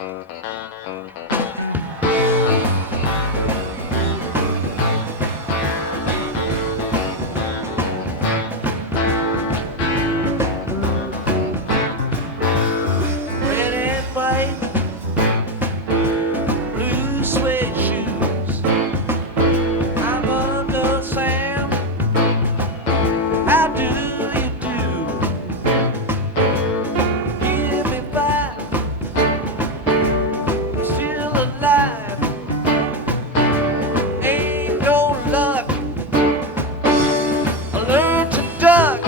Red and white, blue suede shoes. I'm under Sam. How do you do? Give me five. I'm still alive. Ain't no luck. I learned to duck.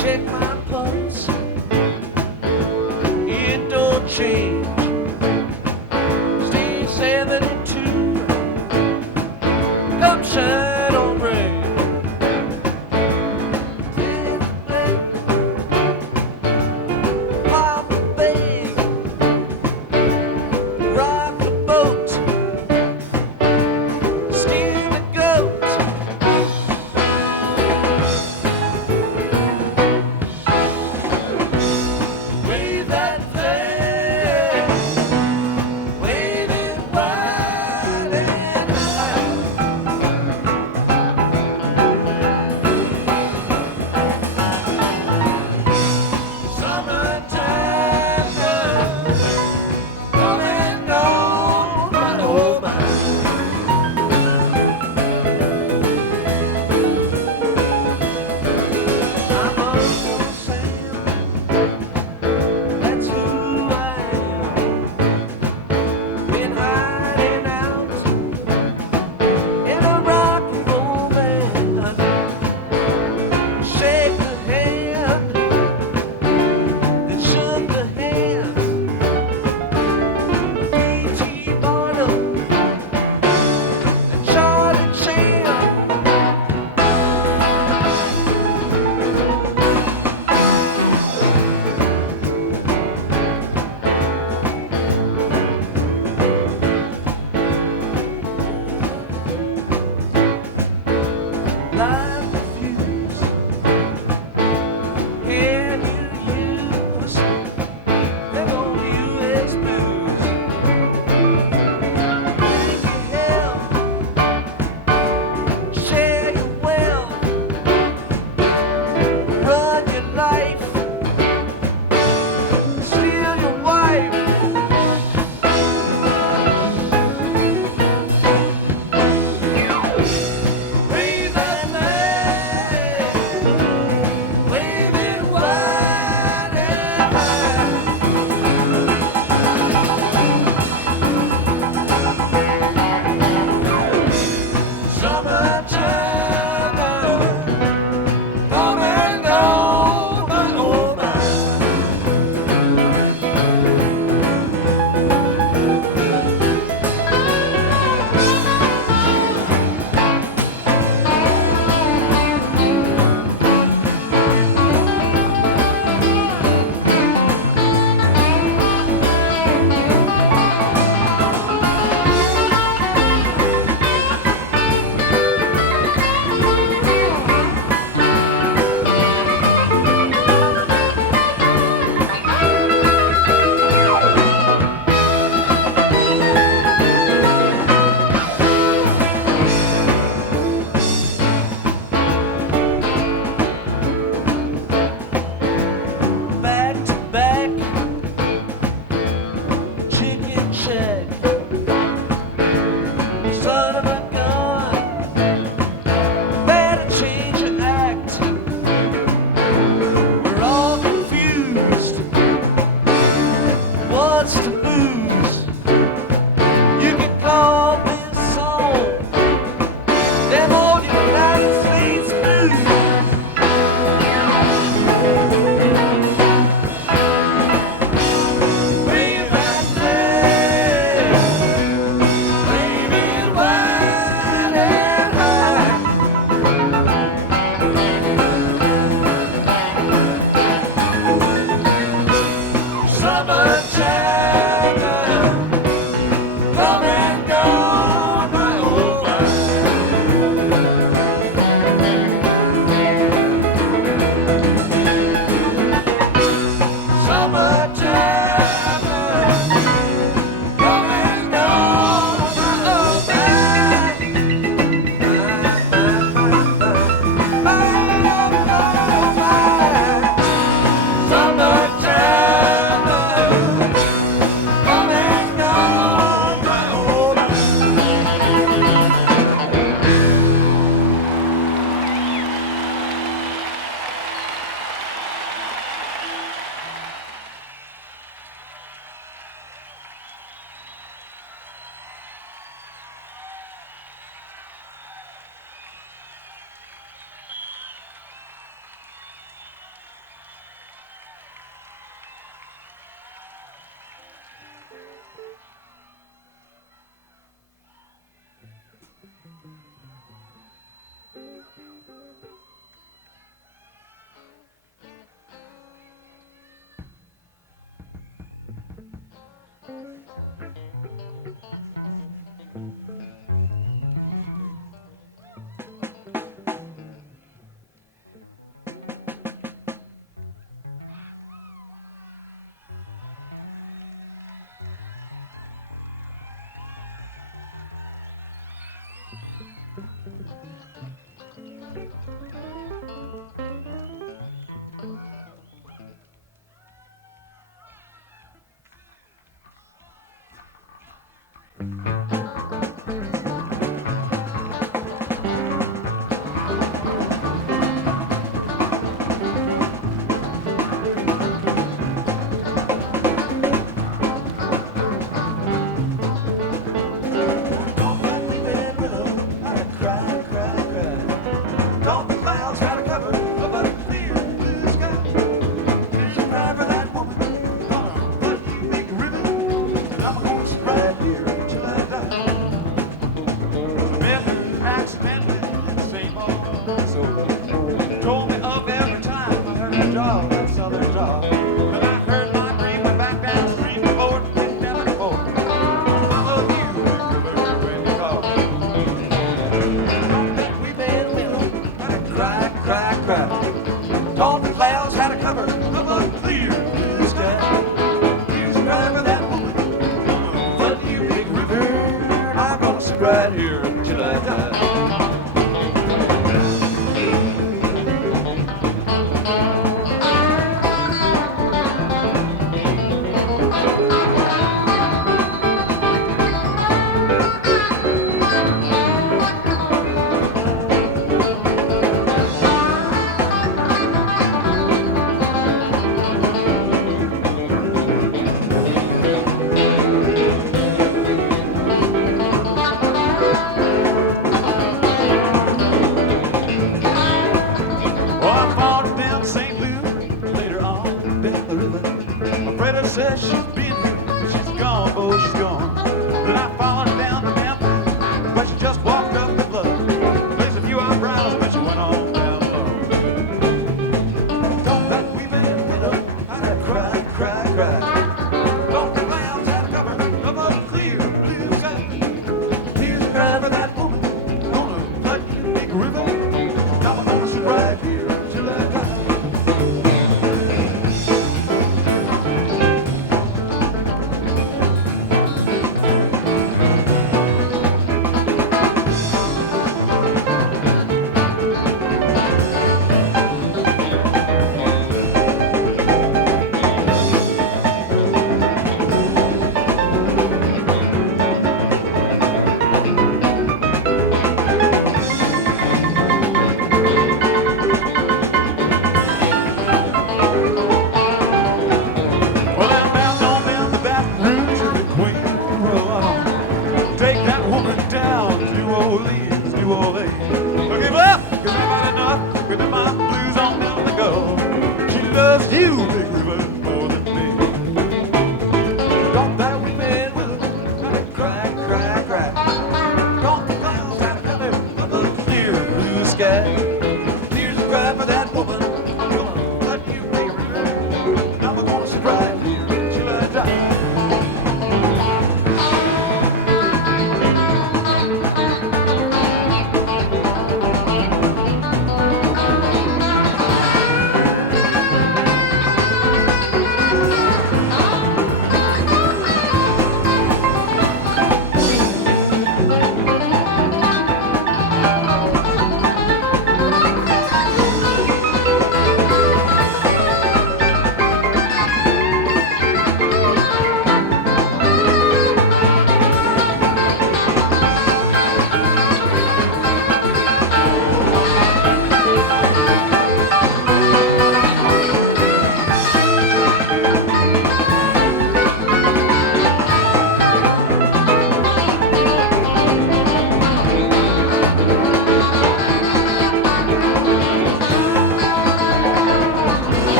Check my pulse. It don't change. Stay 72. Come shine on rain. Pop the bag. Rock the boat. Steer the goat. Wave that flag, wave it wide.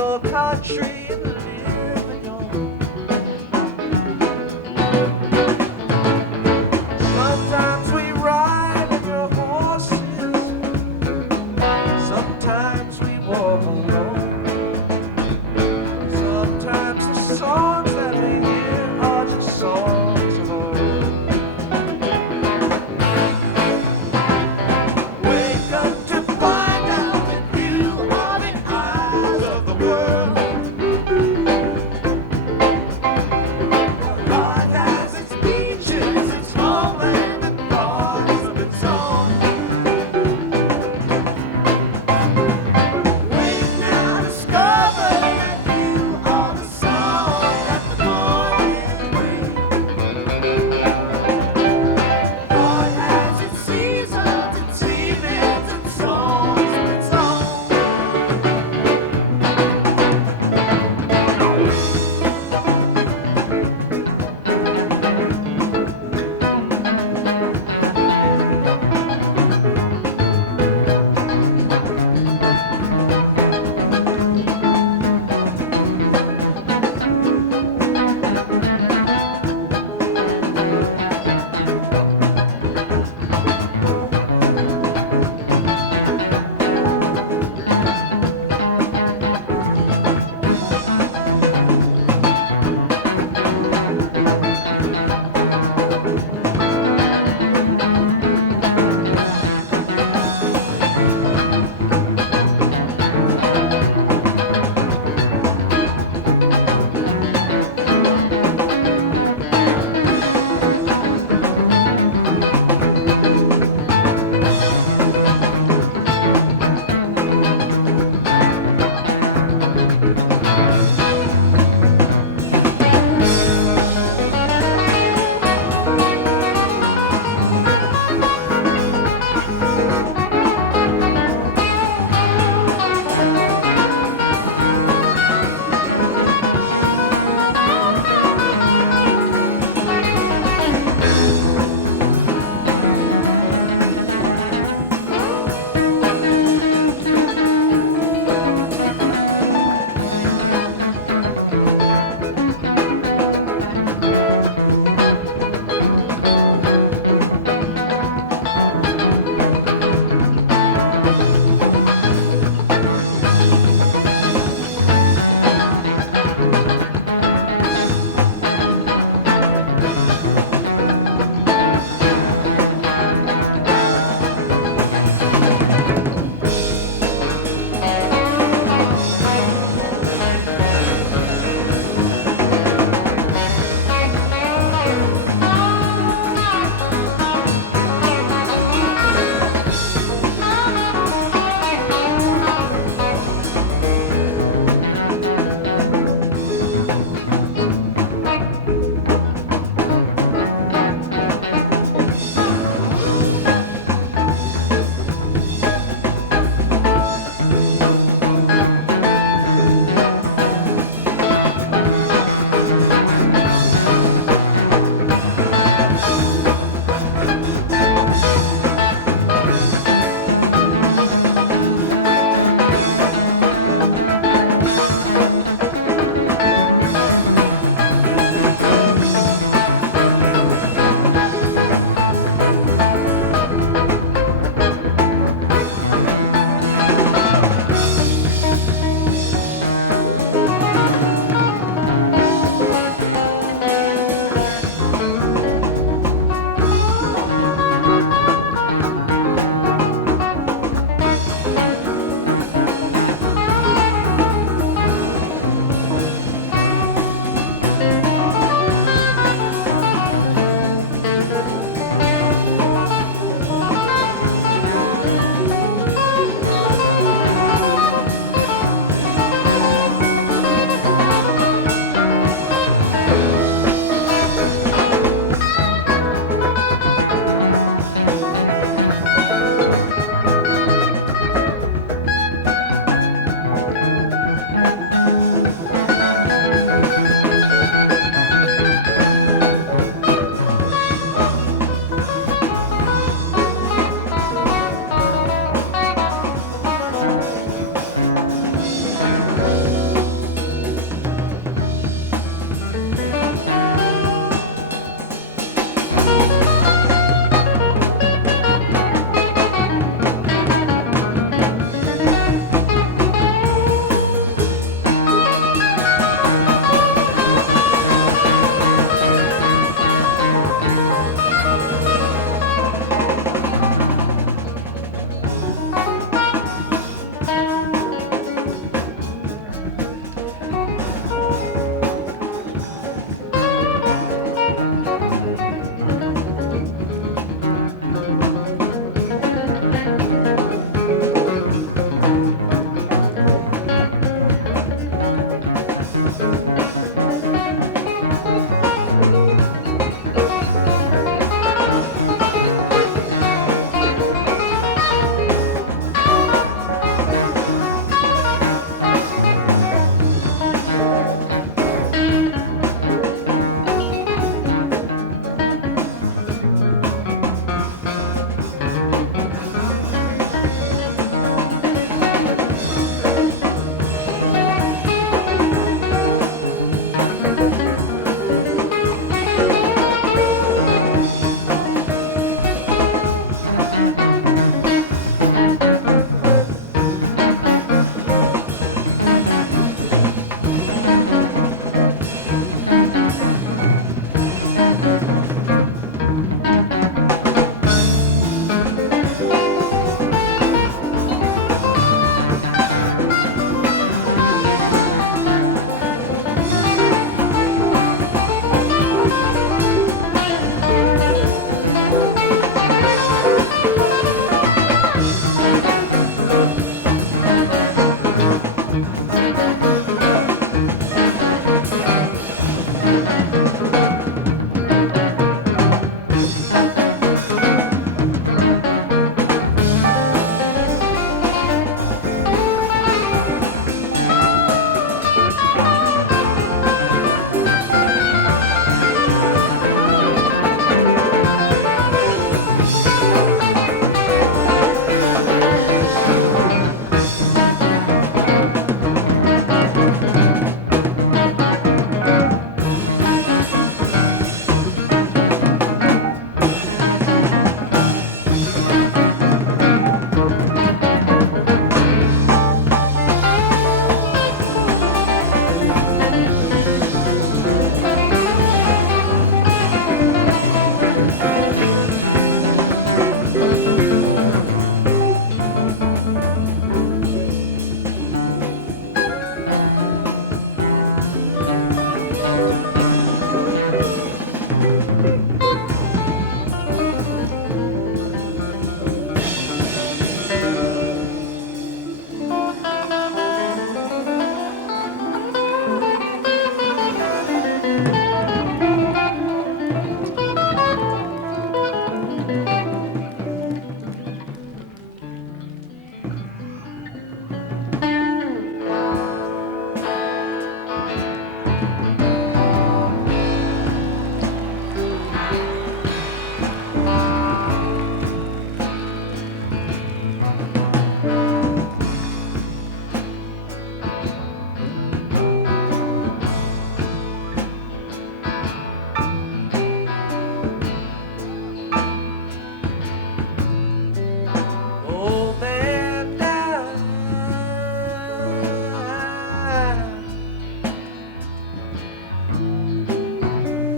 your country and live in your home. Sometimes we ride on your horses, sometimes we walk alone. Sometimes the songs that we hear are just songs of old. Wake up to find out that you are the eyes of the world. Your heart has its beaches, its homeland, and thoughts of its own. Wake now, discover that you are the song that the morning brings. Heart has its seasons, its evenings, and songs of its own.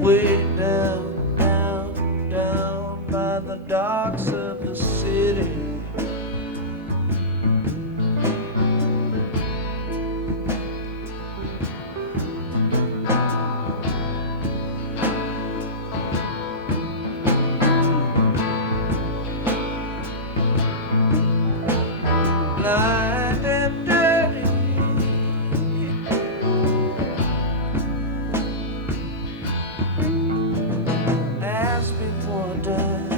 way down, down, down by the docks of the city. Blind and dirty, ask me for a dime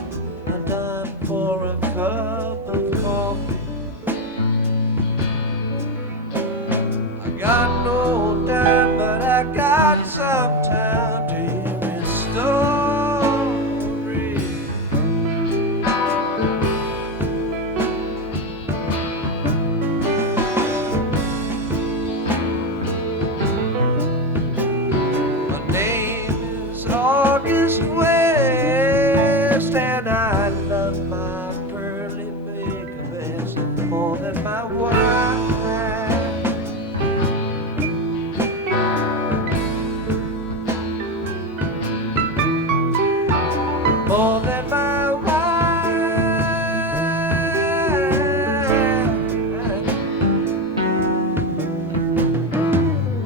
for a cup of coffee. I got no dime, but I got some time to hear his story. My name is August West, and I love my pearly baker best more than my wife. More than my wife,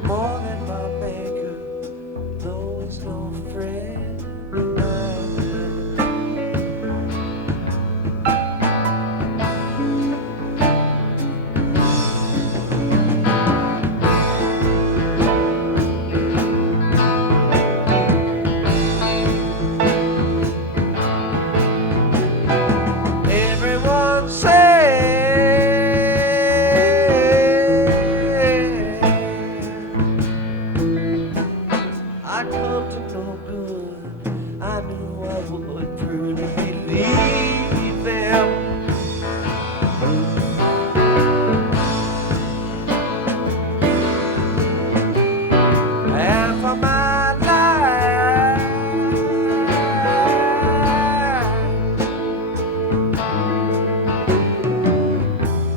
more than my maker, though he's no friend of mine. Everyone says I come to no good. I knew I would prove to believe them. And for my life,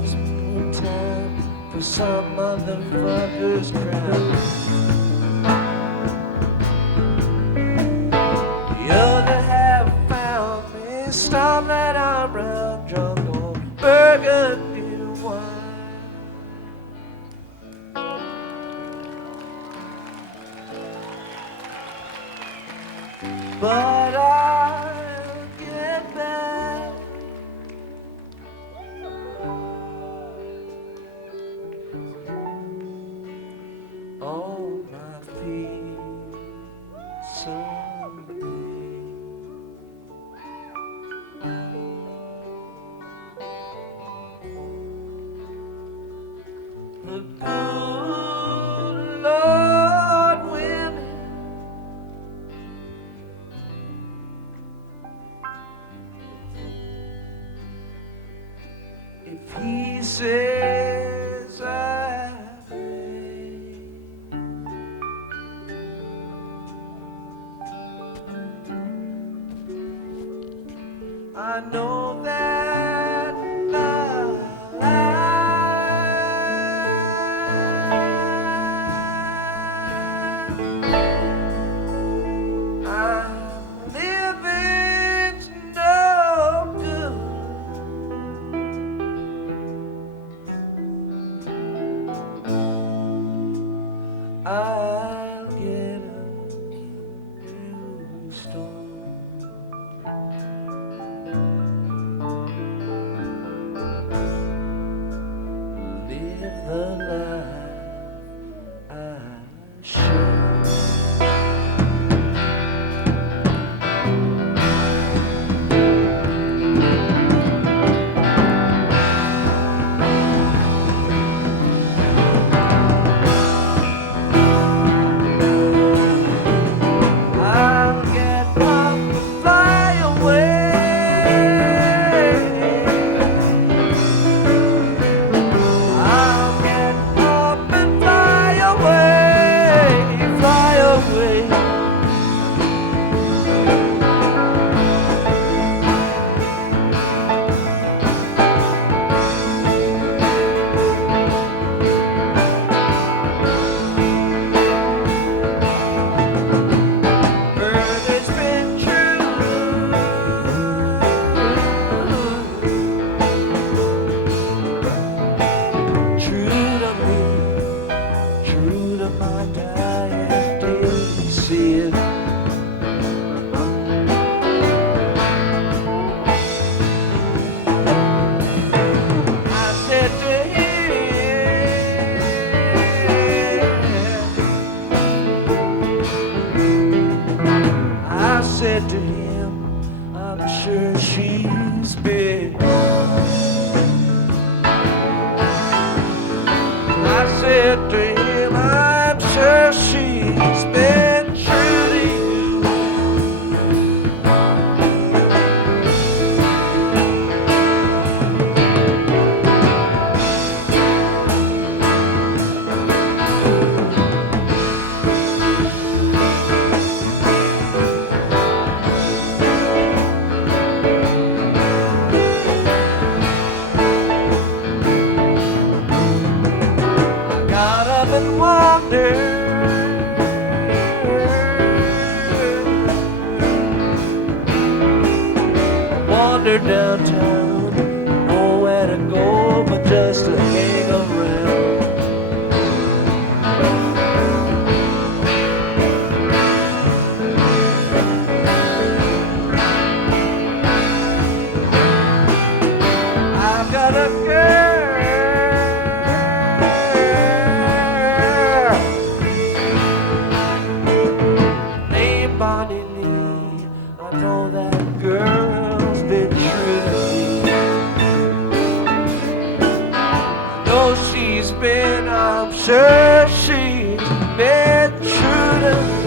spend time for some motherfucker's crime. The other half found me, stomped that arm round drunk on burgundy wine. But I'll get back on my feet someday. The good Lord willing, if he says I may, I know that I'm living to no good. I'll get a new stone. Live the life I should. mind I didn't see it. I said to him, I said to him, I'm sure she's big. I said to him, I'm sure she's been true to you. I got up and wandered. Wandered downtown, nowhere to go but just to hang around. I've got a girl named Bonnie Lee. I know that girl's been true to me. I know she's been, I'm sure she's been true to me.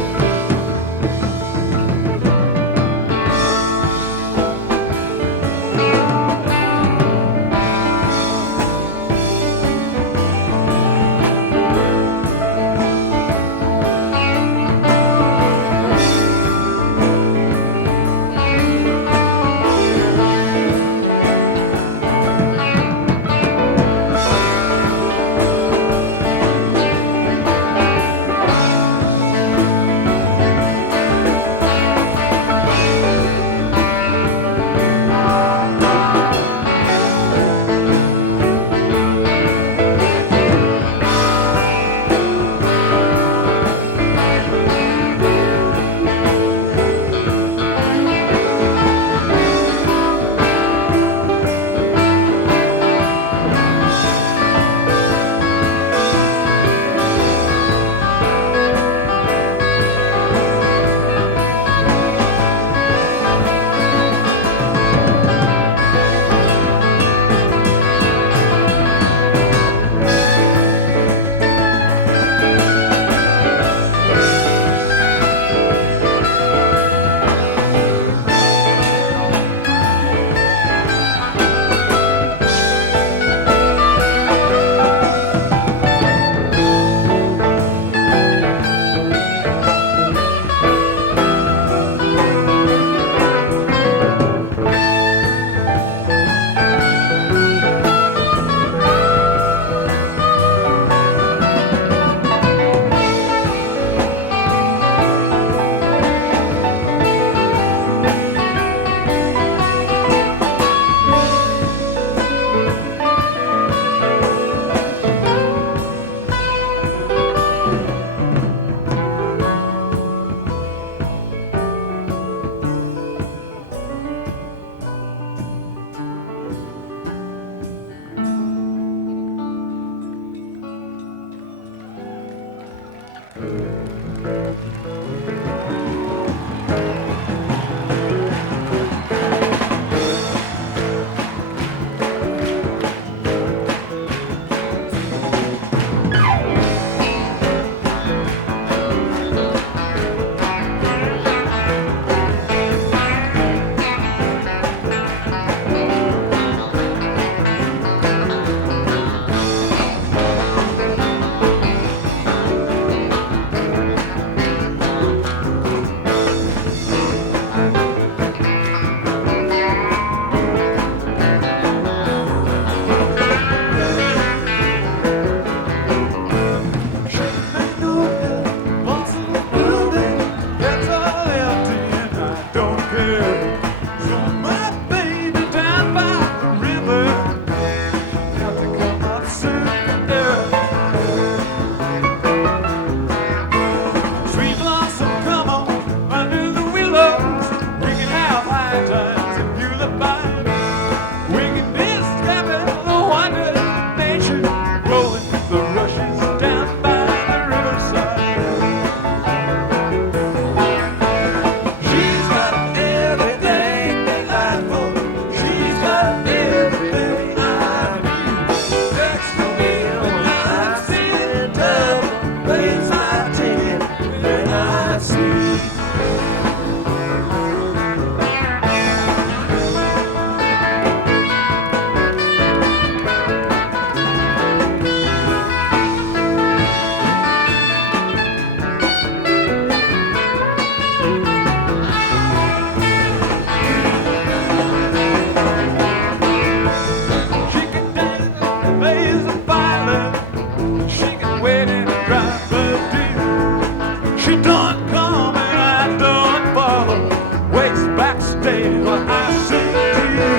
done come and I done follow. Waits backstage when I sing to you.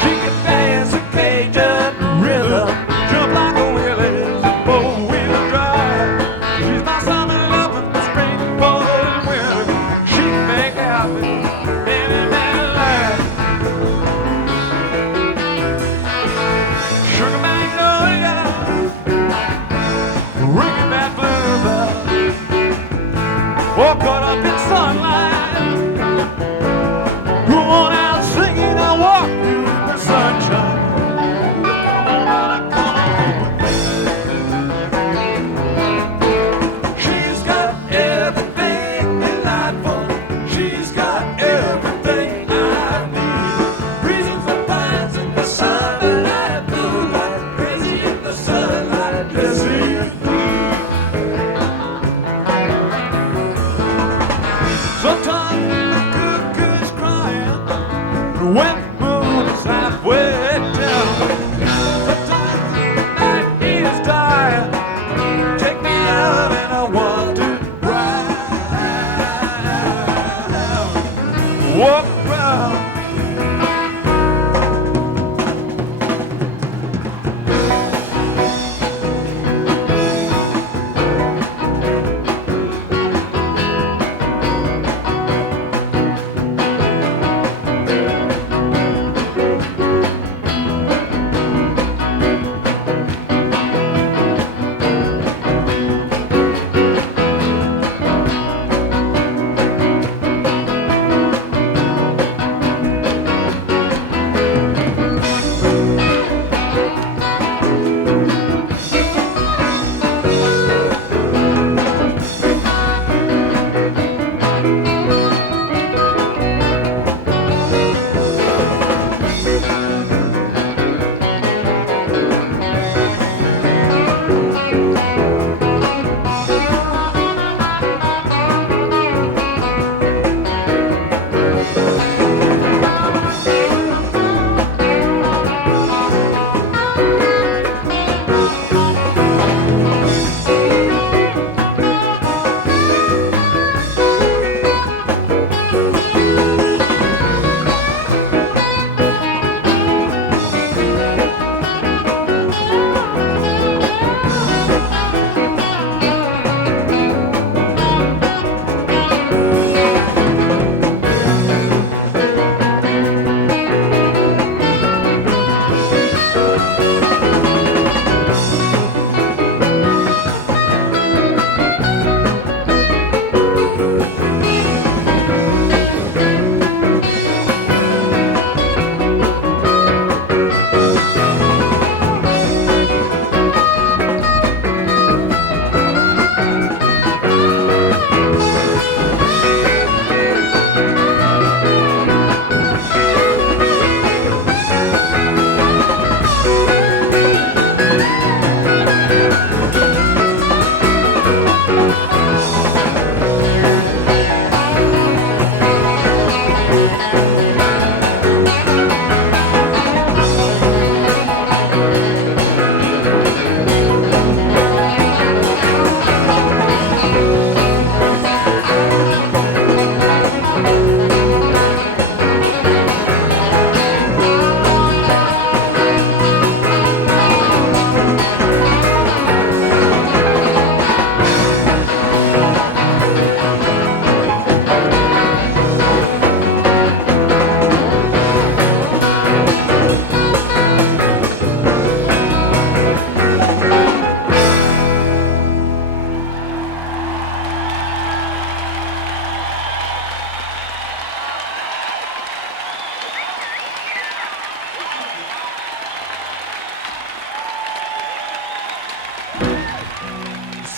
She can dance a Cajun rhythm, jump like a willy, four-wheel drive. She's my summer loving, spring, fall, and winter. She can make happy any man alive. Sugar Magnolia, ringing that bluebell, all caught up in sunlight. Go on out singing, I walk through the sunshine. Come on out, come on. She's got everything delightful. She's got everything I need. Reason for pines in the sunlight, moonlight, crazy in the sunlight, busy. Sometimes the cuckoo's crying, the wet moon is halfway down. Sometimes the night is dying. Take me out and I want to ride. Walk around.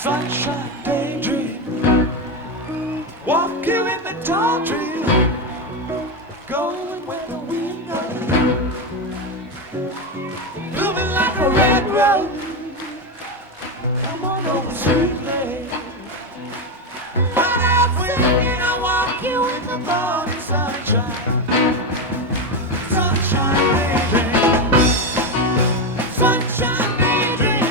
Sunshine daydream, walking in the tall trees, going where the wind goes, moving like a red rose. Come on over, sweet lady. Right out swinging, I walk you in the morning sunshine. Sunshine daydream, sunshine daydream.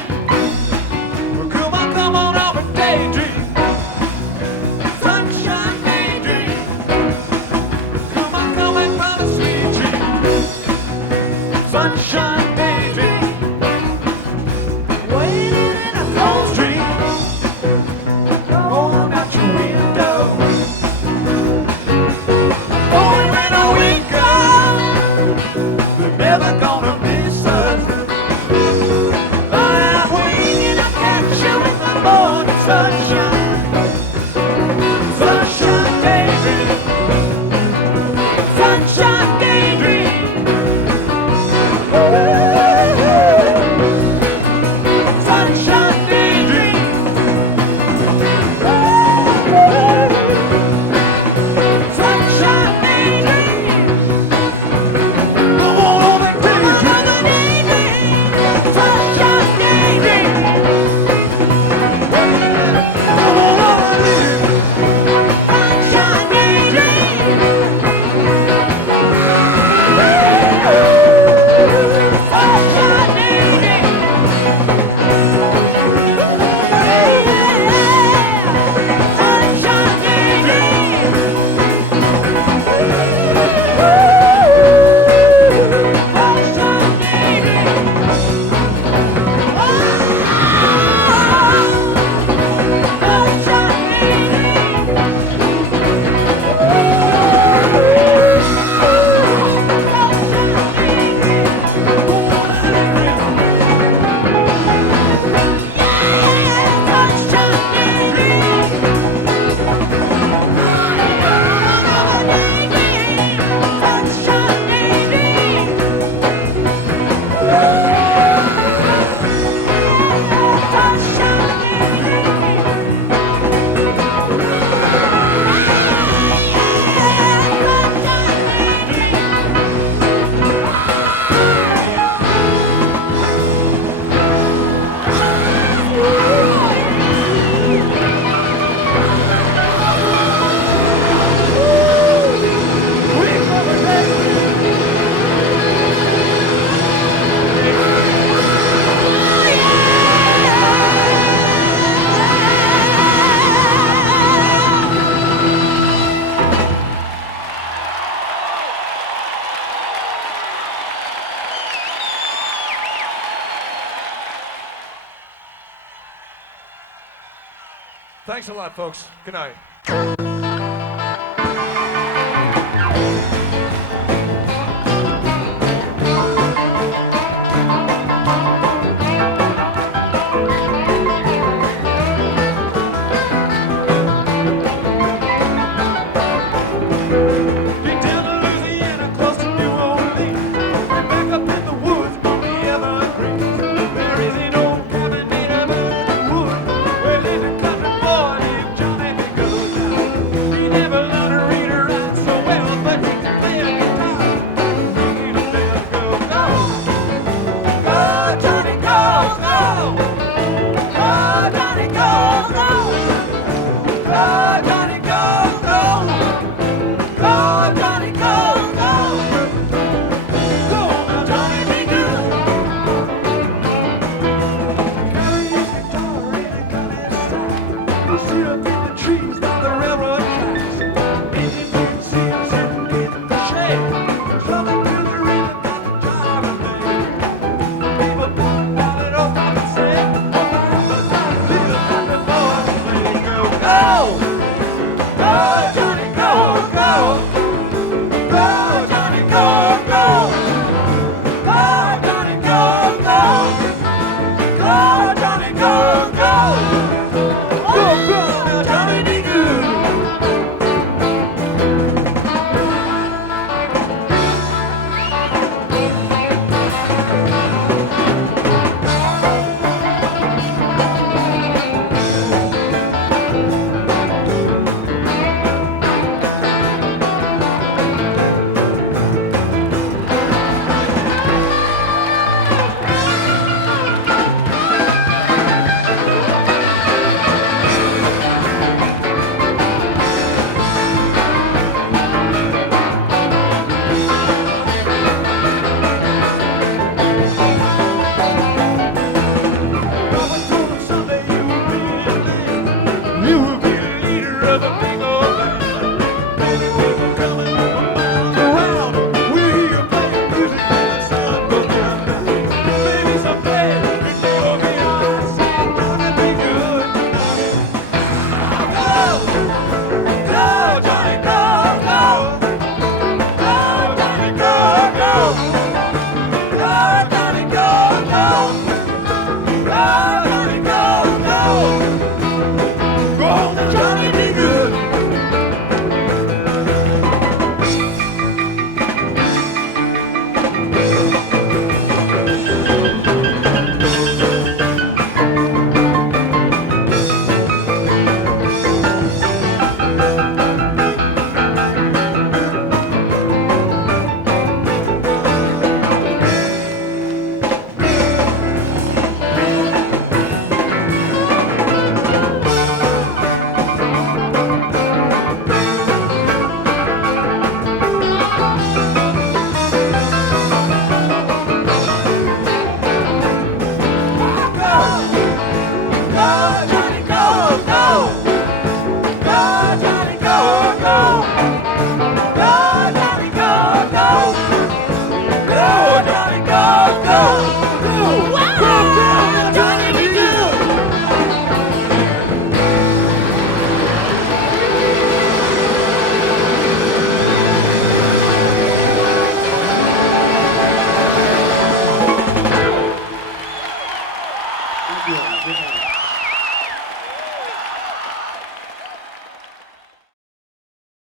Thanks a lot, folks. Good night.